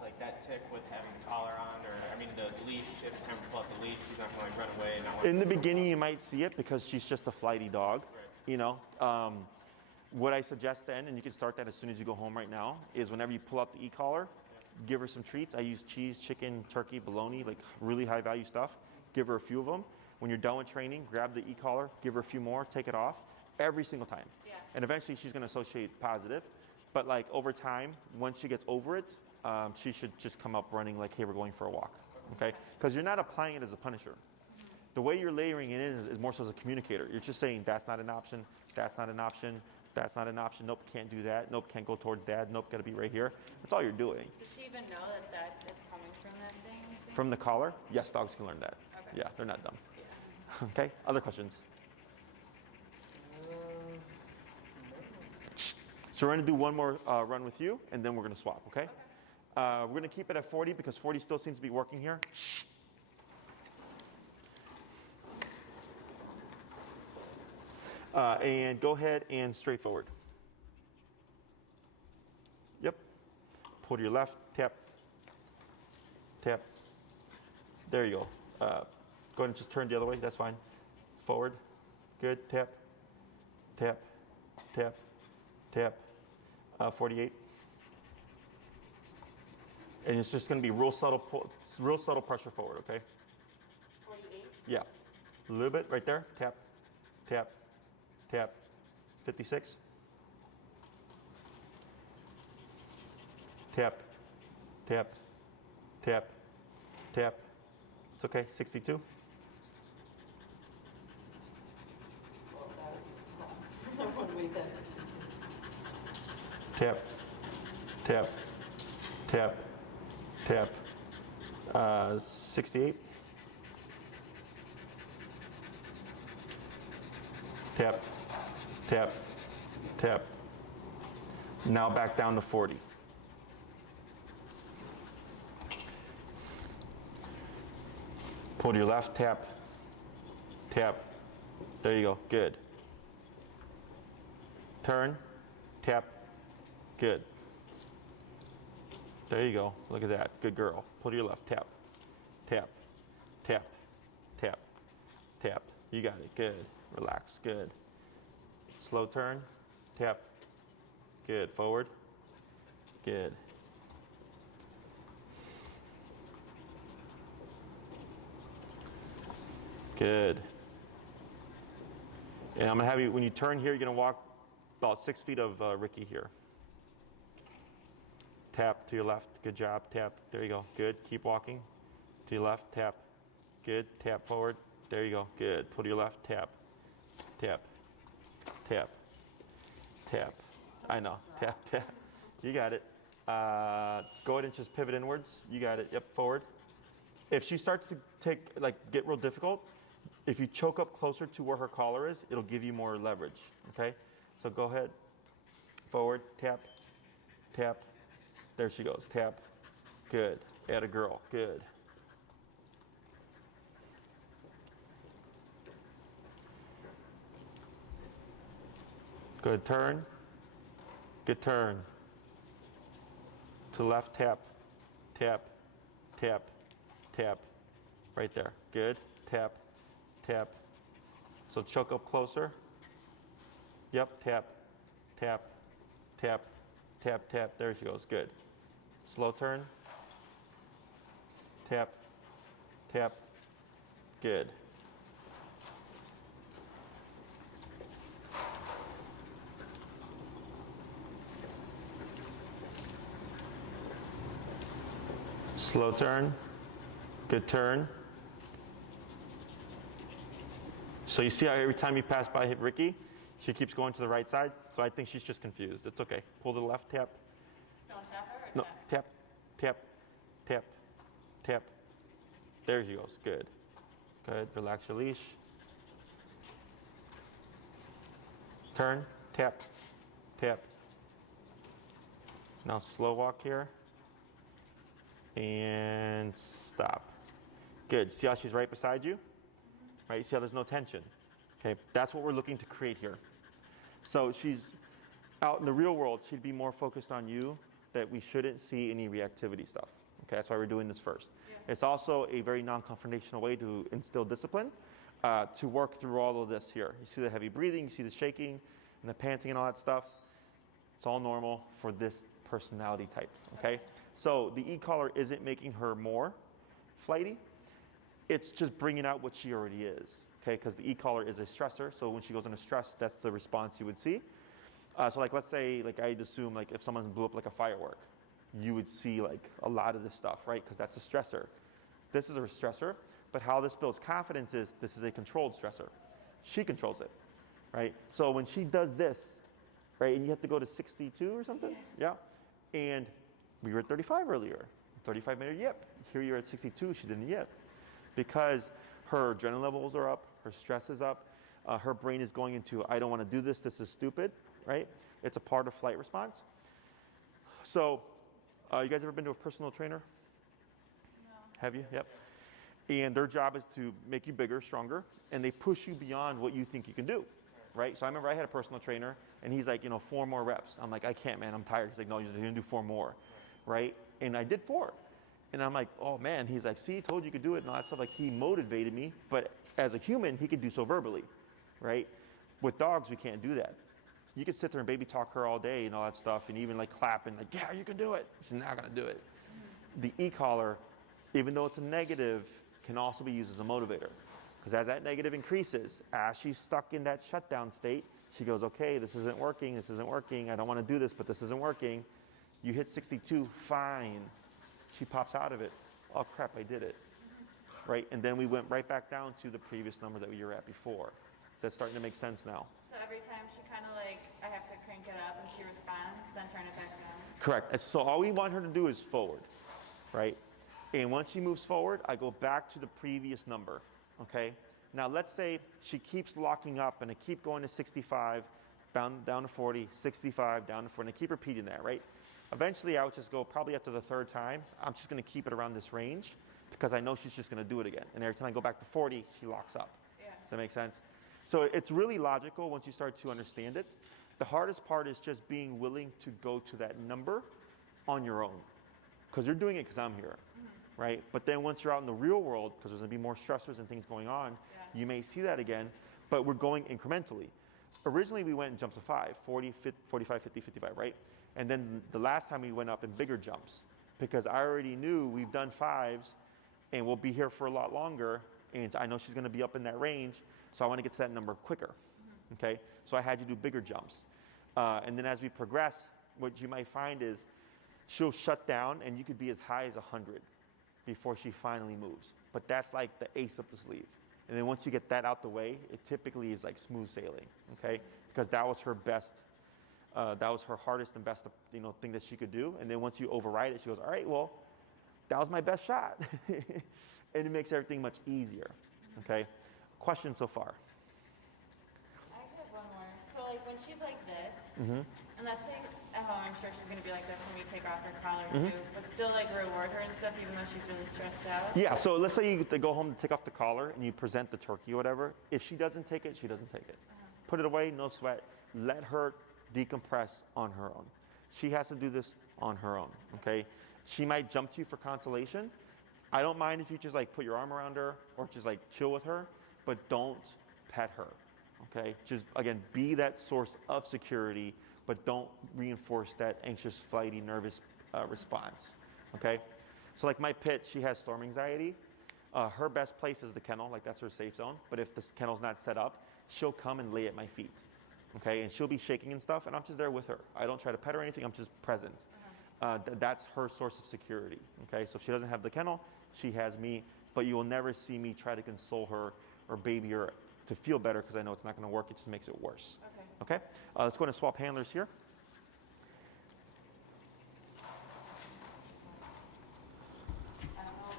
like that tick with having the collar on, or I mean the leash. If time to pull out the leash, she's not gonna like run away. And not in the beginning, you might see it because she's just a flighty dog. Right. You know. What I suggest then, and you can start that as soon as you go home right now, is whenever you pull out the e-collar, give her some treats. I use cheese, chicken, turkey, bologna, like really high value stuff. Give her a few of them. When you're done with training, grab the e-collar, give her a few more, take it off every single time. Yeah. And eventually she's going to associate positive. But like over time, once she gets over it, she should just come up running like, hey, we're going for a walk, okay? Because you're not applying it as a punisher. The way you're layering it in is more so as a communicator. You're just saying that's not an option, that's not an option, that's not an option, nope, can't do that, nope, can't go towards dad, nope, gotta be right here. That's all you're doing. Does she even know that that is coming from that thing? From the collar, yes, dogs can learn that. Okay. Yeah, they're not dumb. Yeah. Okay, other questions? So we're gonna do one more run with you, and then we're gonna swap, okay? We're gonna keep it at 40 because 40 still seems to be working here. And go ahead and straight forward. Yep. Pull to your left, tap, tap. There you go. Go ahead and just turn the other way, that's fine. Forward, good, tap, tap, tap, tap. 48. And it's just gonna be real subtle pressure forward, okay? 48. Yeah, a little bit right there, tap, tap, tap, 56. Tap, tap, tap, tap. It's okay, 62. Tap, tap, tap, tap. 68. Tap, tap, tap. Now back down to 40. Pull to your left, tap, tap. There you go, good. Turn, tap, good. There you go, look at that, good girl. Pull to your left, tap, tap, tap, tap, tap. You got it, good. Relax, good. Slow turn, tap, good. Forward, good. Good. And I'm gonna have you, when you turn here, you're gonna walk about 6 feet of Ricky here. Tap to your left, good job, tap, there you go, good, keep walking. To your left, tap, good, tap forward, there you go, good. Pull to your left, tap, tap, tap, tap. I know, tap, tap. You got it. Go ahead and just pivot inwards. You got it, yep, forward. If she starts to get real difficult, if you choke up closer to where her collar is, it'll give you more leverage, okay? So go ahead, forward, tap, tap. There she goes, tap, good. Atta girl, good. Good turn, good turn. To left, tap, tap, tap, tap. Right there, good. Tap, tap. So choke up closer. Yep, tap, tap, tap, tap, tap. There she goes, good. Slow turn. Tap, tap, good. Slow turn, good turn. So you see how every time you pass by hit Ricky, she keeps going to the right side? So I think she's just confused. It's okay. Pull to the left, tap. Don't tap her or No, tap? tap, tap, tap, tap. There she goes, good. Good, relax your leash. Turn, tap, tap. Now slow walk here. And stop. Good. See how she's right beside you? Right? See how there's no tension? Okay, that's what we're looking to create here. So she's out in the real world, she'd be more focused on you, that we shouldn't see any reactivity stuff. Okay, that's why we're doing this first. Yeah. It's also a very non-confrontational way to instill discipline, to work through all of this here. You see the heavy breathing, you see the shaking, and the panting and all that stuff. It's all normal for this personality type, okay? So the e-collar isn't making her more flighty. It's just bringing out what she already is, okay? Because the e-collar is a stressor, so when she goes into stress, that's the response you would see. So like, let's say, like I'd assume like if someone blew up like a firework, you would see like a lot of this stuff, right? Because that's a stressor. This is a stressor, but how this builds confidence is this is a controlled stressor. She controls it, right? So when she does this, right, and you have to go to 62 or something, yeah. And we were at 35 earlier. 35 made her yip. Here you're at 62, she didn't yip. Because her adrenaline levels are up, her stress is up, her brain is going into, I don't want to do this, this is stupid, right? It's a part of flight response. So, you guys ever been to a personal trainer? No. Have you? Yep. And their job is to make you bigger, stronger, and they push you beyond what you think you can do, right? So I remember I had a personal trainer, and he's like, 4 more reps. I'm like, I can't, man, I'm tired. He's like, no, you're gonna do 4 more, right? And I did 4. And I'm like, oh man, he's like, see, told you could do it and all that stuff. Like, he motivated me, but as a human, he could do so verbally, right? With dogs, we can't do that. You could sit there and baby talk her all day and all that stuff, and even like clap and like, yeah, you can do it. She's not gonna do it. The e-collar, even though it's a negative, can also be used as a motivator. Because as that negative increases, as she's stuck in that shutdown state, she goes, okay, this isn't working, I don't wanna do this, but this isn't working. You hit 62, fine. She pops out of it. Oh crap, I did it. Right, and then we went right back down to the previous number that we were at before. So that's starting to make sense now. So every time she kind of like, I have to crank it up and she responds, then turn it back down. Correct. And so all we want her to do is forward, right? And once she moves forward, I go back to the previous number, okay? Now let's say she keeps locking up and I keep going to 65, down to 40, 65, down to 40, and I keep repeating that, right? Eventually I would just go, probably after the 3rd time, I'm just gonna keep it around this range because I know she's just gonna do it again. And every time I go back to 40, she locks up. Yeah. Does that make sense? So it's really logical once you start to understand it. The hardest part is just being willing to go to that number on your own. Because you're doing it because I'm here, right? But then once you're out in the real world, because there's gonna be more stressors and things going on, you may see that again, but we're going incrementally. Originally we went in jumps of 5, 40, 50, 45, 50, 55, right? And then the last time we went up in bigger jumps because I already knew we've done 5s and we'll be here for a lot longer. And I know she's gonna be up in that range. So I wanna get to that number quicker, okay? So I had you do bigger jumps. And then as we progress, what you might find is she'll shut down and you could be as high as 100 before she finally moves. But that's like the ace up the sleeve. And then once you get that out the way, it typically is like smooth sailing, okay? Because that was her best, that was her hardest and best, thing that she could do. And then once you override it, she goes, all right, well, that was my best shot. And it makes everything much easier, okay? Questions so far? I have one more. So like when she's like this, Mm-hmm. and let's say at home, I'm sure she's gonna be like this when we take off her collar too, but still like reward her and stuff even though she's really stressed out. Yeah, so let's say you go home to take off the collar and you present the turkey or whatever. If she doesn't take it, she doesn't take it. Put it away, no sweat. Let her decompress on her own. She has to do this on her own, okay? She might jump to you for consolation. I don't mind if you just like put your arm around her or just like chill with her, but don't pet her, okay? Just, again, be that source of security, but don't reinforce that anxious, flighty, nervous response, okay? So like my pit, she has storm anxiety. Her best place is the kennel, like that's her safe zone. But if the kennel's not set up, she'll come and lay at my feet, okay? And she'll be shaking and stuff, and I'm just there with her. I don't try to pet her or anything, I'm just present. That's her source of security, okay? So if she doesn't have the kennel, she has me, but you will never see me try to console her or baby her to feel better because I know it's not gonna work, it just makes it worse. Okay. Okay? Let's go ahead and swap handlers here. I don't know where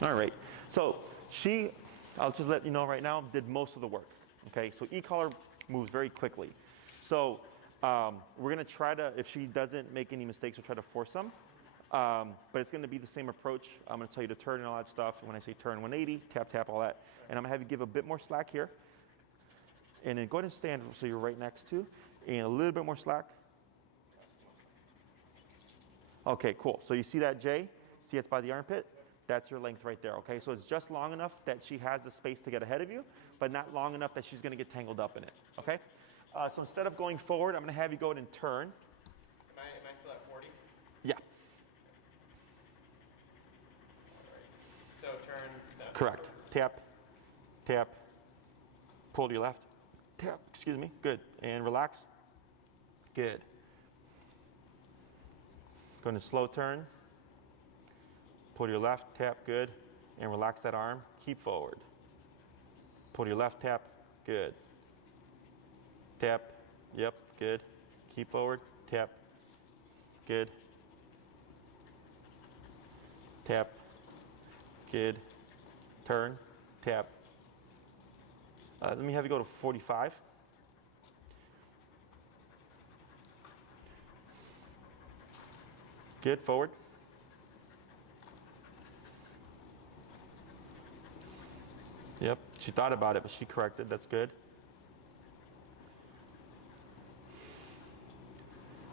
that. All right, so she, I'll just let you know right now, did most of the work, okay? So e-collar moves very quickly. So we're gonna try to, if she doesn't make any mistakes, we'll try to force them. But it's gonna be the same approach. I'm gonna tell you to turn and all that stuff. When I say turn 180, tap, tap, all that. And I'm gonna have you give a bit more slack here. And then go ahead and stand so you're right next to, and a little bit more slack. Okay, cool. So you see that J? See it's by the armpit? That's your length right there, okay? So it's just long enough that she has the space to get ahead of you, but not long enough that she's gonna get tangled up in it, okay? So instead of going forward, I'm gonna have you go ahead and turn. Am I still at 40? Yeah, So turn. correct. Tap, tap, pull to your left, tap, excuse me, good. And relax, good. Going to slow turn. Pull to your left, tap, good. And relax that arm, keep forward. Pull to your left, tap, good. Tap, yep, good. Keep forward, tap, good. Tap, good. Turn, tap. Let me have you go to 45. Good, forward. Yep, she thought about it, but she corrected, that's good.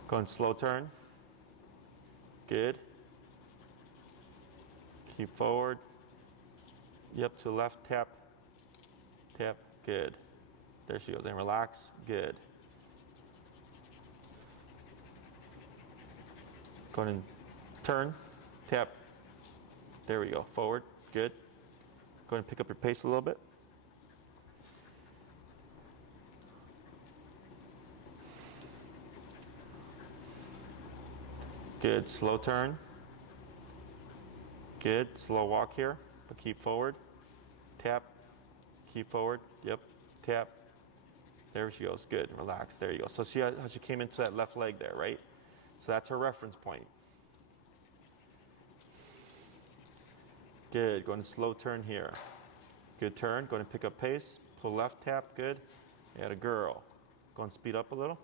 Go and slow turn. Good. Keep forward. Yep, to the left, tap. Tap, good. There she goes, and relax, good. Go ahead and turn, tap. There we go, forward, good. Go ahead and pick up your pace a little bit. Good, slow turn. Good, slow walk here, but keep forward. Tap, keep forward, yep, tap. There she goes, good, relax, there you go. So see how she came into that left leg there, right? So that's her reference point. Good, go ahead and slow turn here. Good turn, go ahead and pick up pace. Pull left, tap, good. And a girl. Go and speed up a little.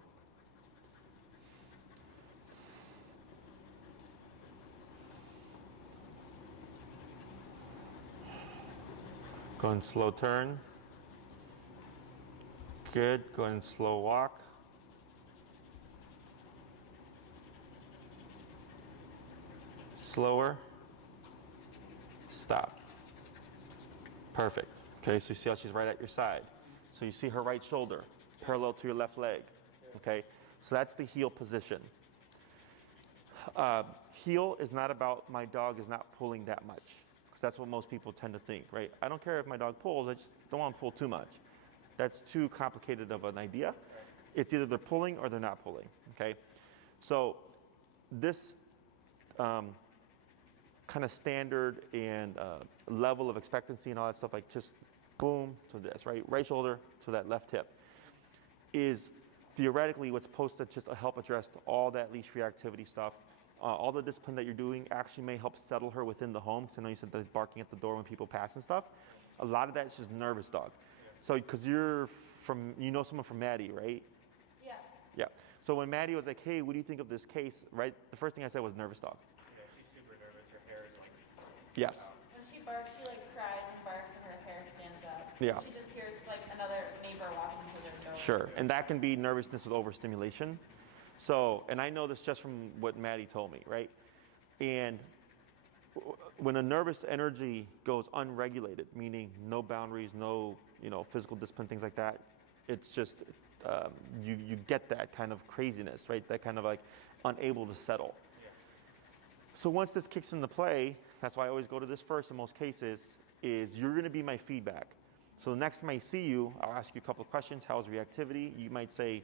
Go and slow turn. Good, go and slow walk. Slower. Stop. Perfect. Okay, so you see how she's right at your side. So you see her right shoulder parallel to your left leg. Okay, so that's the heel position. Heel is not about my dog is not pulling that much, because that's what most people tend to think, right? I don't care if my dog pulls, I just don't want to pull too much. That's too complicated of an idea. It's either they're pulling or they're not pulling, okay? So this kind of standard and level of expectancy and all that stuff, like just boom to this, right? Right shoulder to that left hip, is theoretically what's supposed to just help address all that leash reactivity stuff. All the discipline that you're doing actually may help settle her within the home. Because I know you said the barking at the door when people pass and stuff. A lot of that is just nervous dog. So because you're from, you know someone from Maddie, right? Yeah. Yeah. So when Maddie was like, hey, what do you think of this case, right? The first thing I said was nervous dog. Yeah, she's super nervous. Her hair is like. Yes. When she barks, she like cries and barks and her hair stands up. Yeah. She just hears like another neighbor walking through their door. Sure. And that can be nervousness with overstimulation. So, and I know this just from what Maddie told me, right? And when a nervous energy goes unregulated, meaning no boundaries, no, physical discipline, things like that, it's just, you get that kind of craziness, right? That kind of like unable to settle. Yeah. So once this kicks into play, that's why I always go to this first in most cases, is you're gonna be my feedback. So the next time I see you, I'll ask you a couple of questions. How's reactivity? You might say,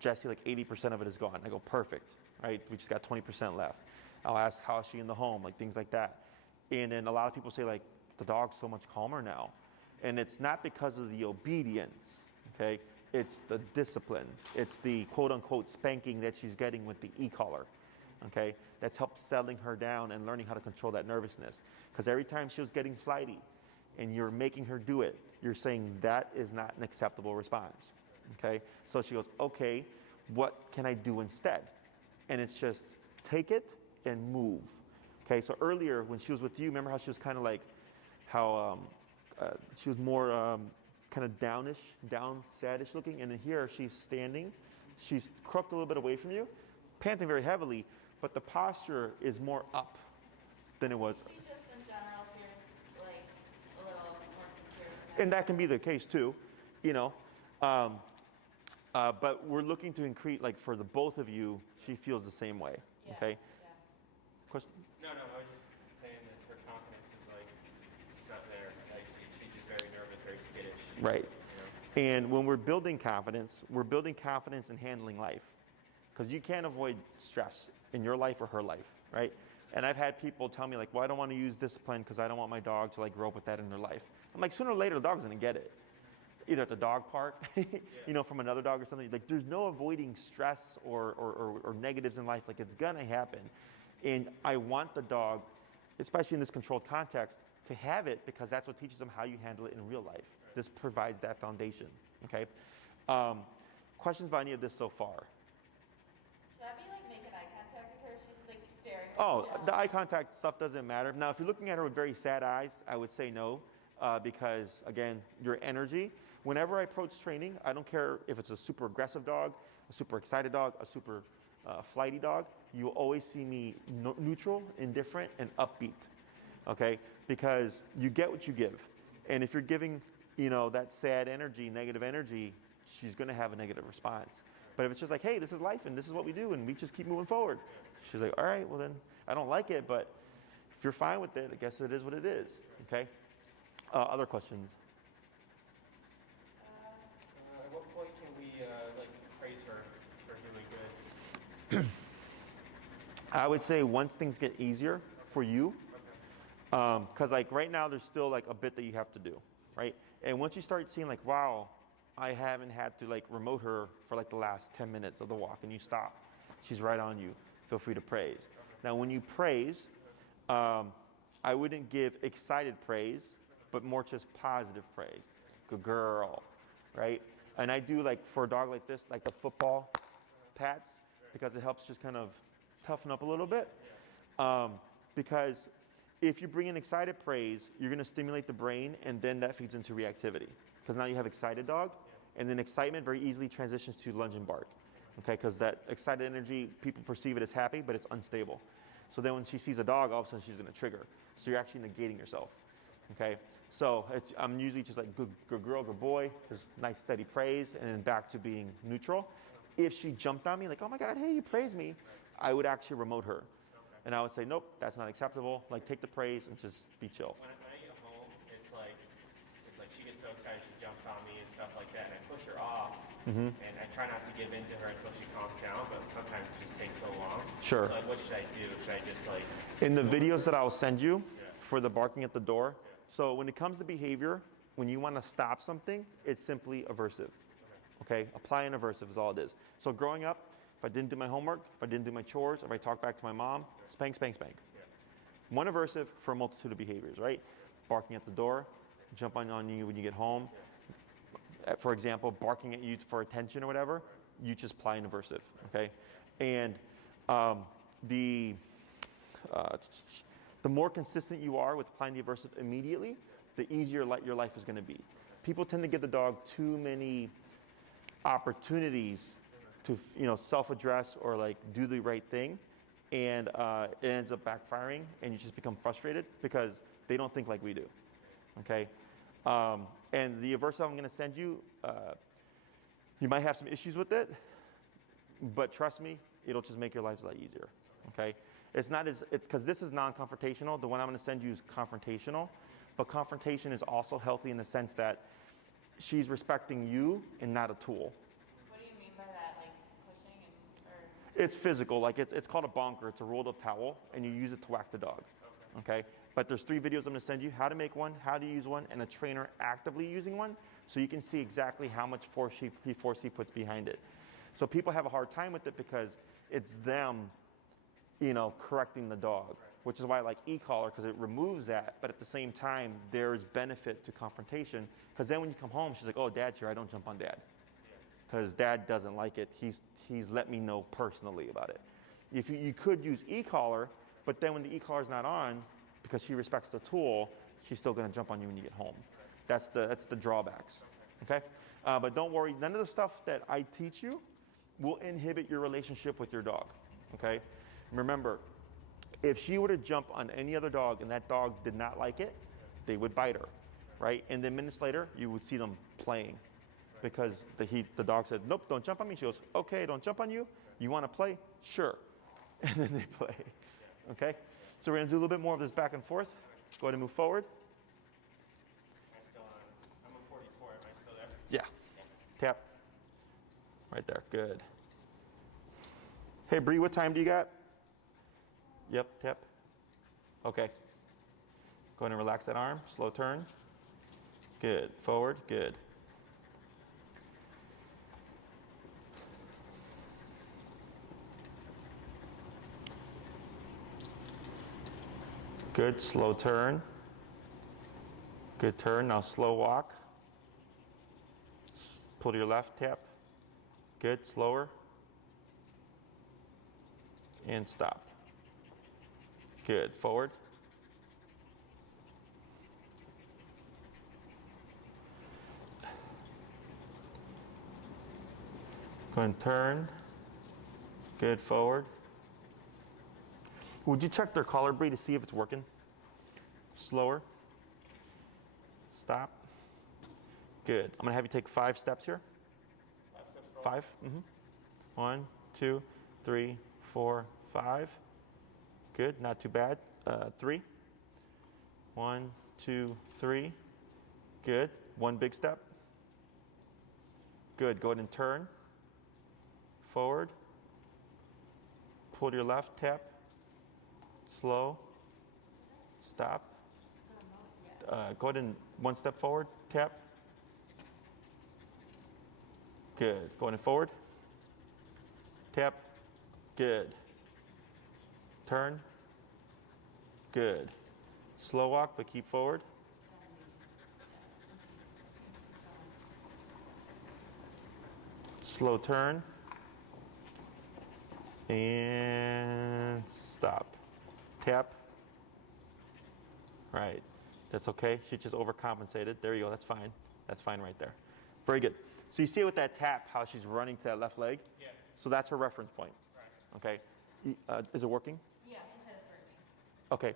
Jesse, like 80% of it is gone. I go, perfect, right? We just got 20% left. I'll ask, how is she in the home? Like things like that. And then a lot of people say like, the dog's so much calmer now. And it's not because of the obedience, okay? It's the discipline. It's the quote unquote spanking that she's getting with the e-collar, okay? That's helped settling her down and learning how to control that nervousness. Because every time she was getting flighty and you're making her do it, you're saying that is not an acceptable response, okay? So she goes, okay, what can I do instead? And it's just take it and move, okay? So earlier when she was with you, remember how she was kind of like, how she was more kind of downish, down, saddish looking, and then here she's standing, she's crooked a little bit away from you, panting very heavily, but the posture is more up than it was. She just in general feels like a little more secure. And that can be the case too, but we're looking to increase, like for the both of you, she feels the same way, Yeah, okay? yeah. No, Question? I was just saying that her confidence is like, it's not there. Like, she's just very nervous, very skittish. Right. And when we're building confidence in handling life. Because you can't avoid stress in your life or her life, right? And I've had people tell me like, well, I don't want to use discipline because I don't want my dog to like grow up with that in their life. I'm like, sooner or later, the dog's going to get it. Either at the dog park, from another dog or something. Like, there's no avoiding stress or negatives in life. Like, it's going to happen. And I want the dog, especially in this controlled context, to have it because that's what teaches them how you handle it in real life. This provides that foundation, okay? Questions about any of this so far? Should I be like making eye contact with her? She's like staring. Oh, down. the eye contact stuff doesn't matter. Now, if you're looking at her with very sad eyes, I would say no, because again, your energy. Whenever I approach training, I don't care if it's a super aggressive dog, a super excited dog, a super flighty dog. You will always see me neutral, indifferent, and upbeat, okay? Because you get what you give. And if you're giving, that sad energy, negative energy, she's gonna have a negative response. But if it's just like, hey, this is life and this is what we do and we just keep moving forward. She's like, all right, well then, I don't like it, but if you're fine with it, I guess it is what it is, okay? Other questions? At what point can we praise her for doing good? I would say once things get easier for you, because like right now there's still like a bit that you have to do, right? And once you start seeing like, wow, I haven't had to like remote her for like the last 10 minutes of the walk, and you stop, she's right on you, feel free to praise. Now when you praise, I wouldn't give excited praise, but more just positive praise. Good girl, right? And I do like for a dog like this, like the football pats, because it helps just kind of toughen up a little bit. Because if you bring in excited praise, you're gonna stimulate the brain, and then that feeds into reactivity. Because now you have excited dog, and then excitement very easily transitions to lunge and bark. Okay, because that excited energy, people perceive it as happy, but it's unstable. So then when she sees a dog, all of a sudden she's gonna trigger. So you're actually negating yourself, okay? So I'm usually just like good girl, good boy, just nice steady praise, and then back to being neutral. If she jumped on me, like, oh my God, hey, you praised me, I would actually remote her. And I would say, nope, that's not acceptable. Like, take the praise and just be chill. When I get home, it's like she gets so excited, she jumps on me and stuff like that, and I push her off, and I try not to give in to her until she calms down, but sometimes it just takes so long. Sure. So like, what should I do? Should I just like... In the videos that I'll send you for the barking at the door, so when it comes to behavior, when you want to stop something, it's simply aversive. Okay? Apply an aversive is all it is. So growing up, if I didn't do my homework, if I didn't do my chores, if I talked back to my mom, spank, spank, spank. One aversive for a multitude of behaviors, right? Barking at the door, jump on you when you get home. For example, barking at you for attention or whatever, you just apply an aversive, okay? And the more consistent you are with applying the aversive immediately, the easier your life is gonna be. People tend to give the dog too many opportunities to self-address or like do the right thing, and it ends up backfiring, and you just become frustrated because they don't think like we do, okay? And the aversive I'm gonna send you, you might have some issues with it, but trust me, it'll just make your lives a lot easier, okay? It's because this is non-confrontational. The one I'm gonna send you is confrontational, but confrontation is also healthy in the sense that she's respecting you and not a tool. What do you mean by that? Like pushing or? It's physical, like it's called a bonker. It's a rolled up towel, and you use it to whack the dog, okay? But there's 3 videos I'm gonna send you: how to make one, how to use one, and a trainer actively using one, so you can see exactly how much force he puts behind it. So people have a hard time with it because it's them, correcting the dog, which is why I like e-collar, because it removes that, but at the same time, there's benefit to confrontation, because then when you come home, she's like, oh, Dad's here, I don't jump on Dad. Because Dad doesn't like it. He's let me know personally about it. If you could use e-collar, but then when the e-collar's not on, because she respects the tool, she's still gonna jump on you when you get home. That's the drawbacks, okay? But don't worry, none of the stuff that I teach you will inhibit your relationship with your dog, okay? Remember, if she were to jump on any other dog and that dog did not like it, they would bite her, right? And then minutes later, you would see them playing because the dog said, nope, don't jump on me. She goes, okay, don't jump on you. You wanna play? Sure. And then they play, okay? So we're gonna do a little bit more of this back and forth. Go ahead and move forward. I'm on 44, am I still there? Yeah. Tap. Right there, good. Hey, Bree, what time do you got? Yep, tap. Okay. Go ahead and relax that arm, slow turn. Good, forward, good. Good, slow turn. Good turn, now slow walk. Pull to your left, tap. Good, slower. And stop. Good, forward. Go and turn. Good, forward. Would you check their collar, Bree, to see if it's working? Slower. Stop. Good. I'm gonna have you take 5 steps here. 5 steps forward. 5. 1, 2, 3, 4, 5. Good. Not too bad. 3. 1, 2, 3. Good. 1 big step. Good. Go ahead and turn. Forward. Pull to your left. Tap. Slow. Stop. Go ahead and 1 step forward. Tap. Good. Going forward. Tap. Good. Turn. Good. Slow walk, but keep forward. Slow turn. And stop. Tap. Right. That's okay. She just overcompensated. There you go. That's fine. That's fine right there. Very good. So you see with that tap how she's running to that left leg? Yeah. So that's her reference point. Right. Okay. Is it working? Yeah, she said it's working.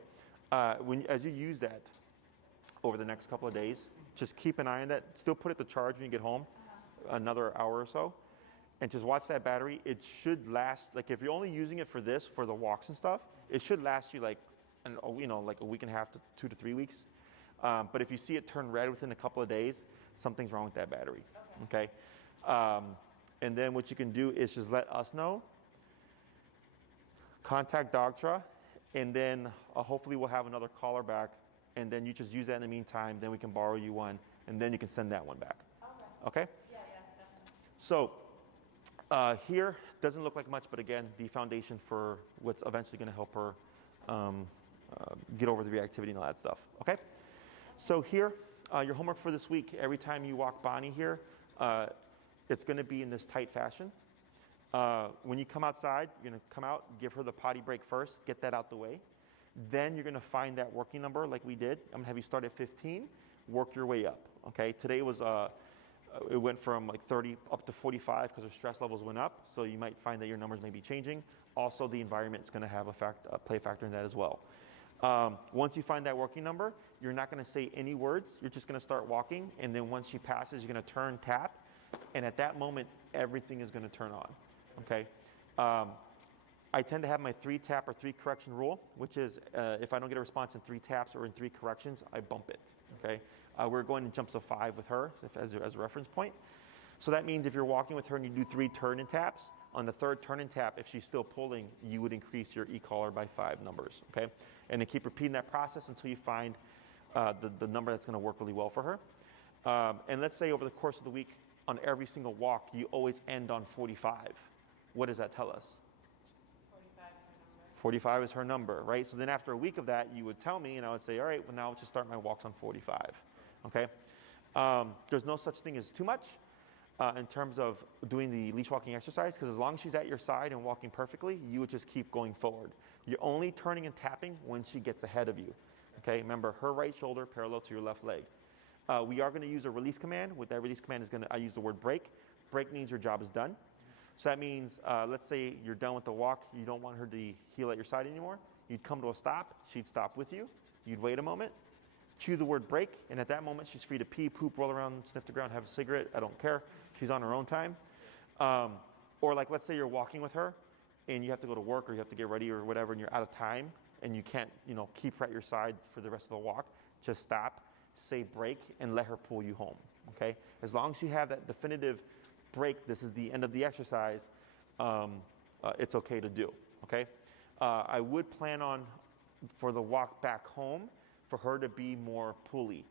Okay. As you use that over the next couple of days, just keep an eye on that. Still put it to charge when you get home, another hour or so, and just watch that battery. It should last, like if you're only using it for this, for the walks and stuff, it should last you like, like a week and a half to 2 to 3 weeks. But if you see it turn red within a couple of days, something's wrong with that battery. Okay. And then what you can do is just let us know. Contact Dogtra, and then hopefully we'll have another caller back, and then you just use that in the meantime. Then we can borrow you one, and then you can send that one back. Okay? Yeah, definitely. So here doesn't look like much, but again, the foundation for what's eventually going to help her get over the reactivity and all that stuff. Okay? So here, your homework for this week, every time you walk Bonnie here, it's going to be in this tight fashion. When you come outside, you're going to come out, give her the potty break first, get that out the way. Then you're going to find that working number like we did. I'm going to have you start at 15, work your way up. Okay? Today was, it went from like 30 up to 45 because her stress levels went up. So you might find that your numbers may be changing. Also, the environment is going to have play a factor in that as well. Once you find that working number, you're not going to say any words. You're just going to start walking. And then once she passes, you're going to turn, tap. And at that moment, everything is going to turn on. Okay? I tend to have my 3 tap or 3 correction rule, which is if I don't get a response in 3 taps or in 3 corrections, I bump it. Okay? We're going in jumps of 5 with her as a reference point. So that means if you're walking with her and you do 3 turn and taps, on the 3rd turn and tap, if she's still pulling, you would increase your e-collar by 5 numbers. Okay? And then keep repeating that process until you find the number that's going to work really well for her. And let's say over the course of the week, on every single walk, you always end on 45. What does that tell us? 45 is her number, right? So then after a week of that, you would tell me, and I would say, all right, well, now I'll just start my walks on 45, okay? There's no such thing as too much in terms of doing the leash walking exercise, because as long as she's at your side and walking perfectly, you would just keep going forward. You're only turning and tapping when she gets ahead of you, okay? Remember, her right shoulder parallel to your left leg. We are going to use a release command. With that release command, I use the word break. Break means your job is done. So that means, let's say you're done with the walk, you don't want her to heel at your side anymore. You'd come to a stop, she'd stop with you. You'd wait a moment, cue the word break, and at that moment she's free to pee, poop, roll around, sniff the ground, have a cigarette, I don't care. She's on her own time. Or like, let's say you're walking with her and you have to go to work or you have to get ready or whatever and you're out of time and you can't, keep her at your side for the rest of the walk. Just stop, say break, and let her pull you home, okay? As long as you have that definitive break, this is the end of the exercise, it's okay to do, okay? I would plan on, for the walk back home, for her to be more pulley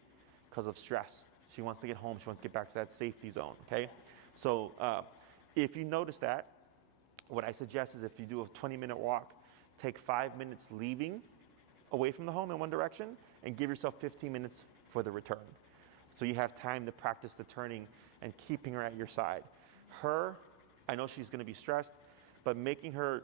because of stress. She wants to get home, she wants to get back to that safety zone, okay? So if you notice that, what I suggest is if you do a 20-minute walk, take 5 minutes leaving away from the home in one direction and give yourself 15 minutes for the return. So you have time to practice the turning and keeping her at your side. Her, I know she's going to be stressed, but making her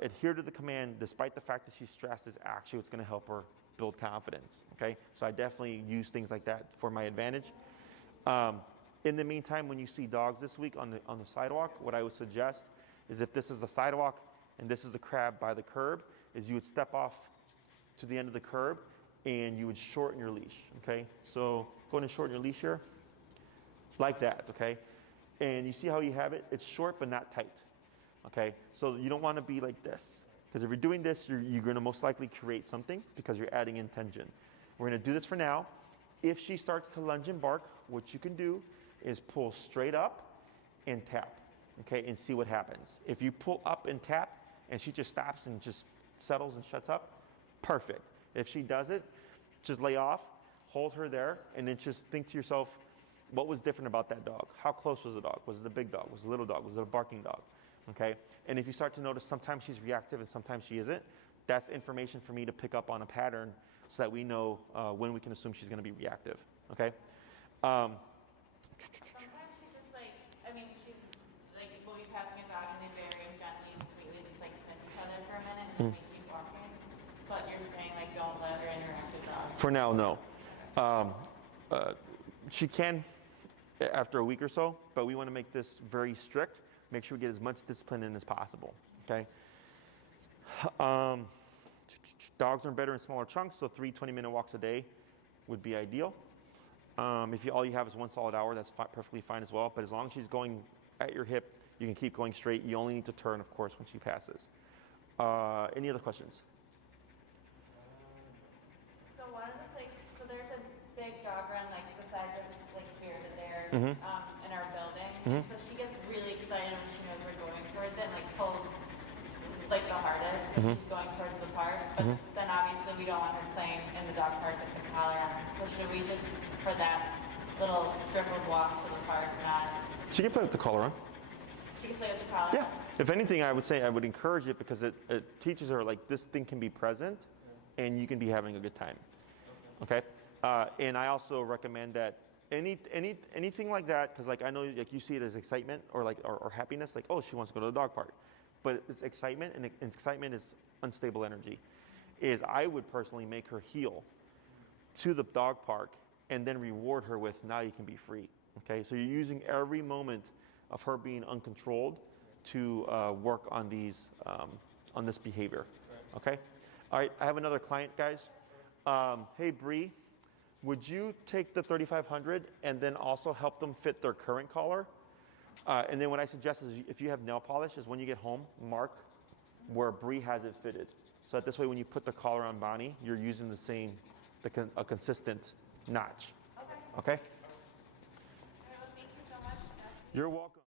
adhere to the command despite the fact that she's stressed is actually what's going to help her build confidence, okay? So I definitely use things like that for my advantage. In the meantime, when you see dogs this week on the sidewalk, what I would suggest is if this is the sidewalk and this is the crab by the curb, is you would step off to the end of the curb and you would shorten your leash, okay? So go ahead and shorten your leash here, like that, okay? And you see how you have it? It's short but not tight, okay? So you don't want to be like this, because if you're doing this, you're going to most likely create something because you're adding in tension. We're going to do this for now. If she starts to lunge and bark, what you can do is pull straight up and tap, okay, and see what happens. If you pull up and tap and she just stops and just settles and shuts up, perfect. If she does it, just lay off, hold her there, and then just think to yourself, what was different about that dog? How close was the dog? Was it a big dog? Was it a little dog? Was it a barking dog? Okay? And if you start to notice sometimes she's reactive and sometimes she isn't, that's information for me to pick up on a pattern so that we know when we can assume she's going to be reactive. Okay? Sometimes she just like, I mean, she's like, we'll be passing a dog and they very gently and sweetly just like sniff each other for a minute and then they keep walking. But you're saying like don't let her interact with dogs. For now, no. She can after a week or so, but we want to make this very strict. Make sure we get as much discipline in as possible, okay? Dogs are better in smaller chunks, so 3 20-minute walks a day would be ideal. If all you have is 1 solid hour, that's perfectly fine as well, but as long as she's going at your hip, you can keep going straight. You only need to turn, of course, when she passes. Any other questions? So one of the places, so there's a big dog run like the size of like here to there in our building. So she gets really excited when she knows we're going towards it and like pulls like the hardest if she's going towards the park. But then obviously we don't want her playing in the dog park with the collar on. So should we just, for that little strip of walk to the park, not... She can play with the collar on. She can play with the collar? Yeah. If anything, I would say I would encourage it because it teaches her like this thing can be present and you can be having a good time. Okay? And I also recommend that anything like that, because like I know like you see it as excitement or like or happiness, like oh she wants to go to the dog park, but it's excitement and excitement is unstable energy. Is I would personally make her heel to the dog park and then reward her with now you can be free. Okay, so you're using every moment of her being uncontrolled to work on these on this behavior. Okay, all right. I have another client, guys. Hey Bree, would you take the 3500 and then also help them fit their current collar? And then what I suggest is if you have nail polish, is when you get home, mark where Bree has it fitted. So that this way when you put the collar on Bonnie, you're using the same, a consistent notch. Okay. Okay? All right, well, thank you so much. You're welcome.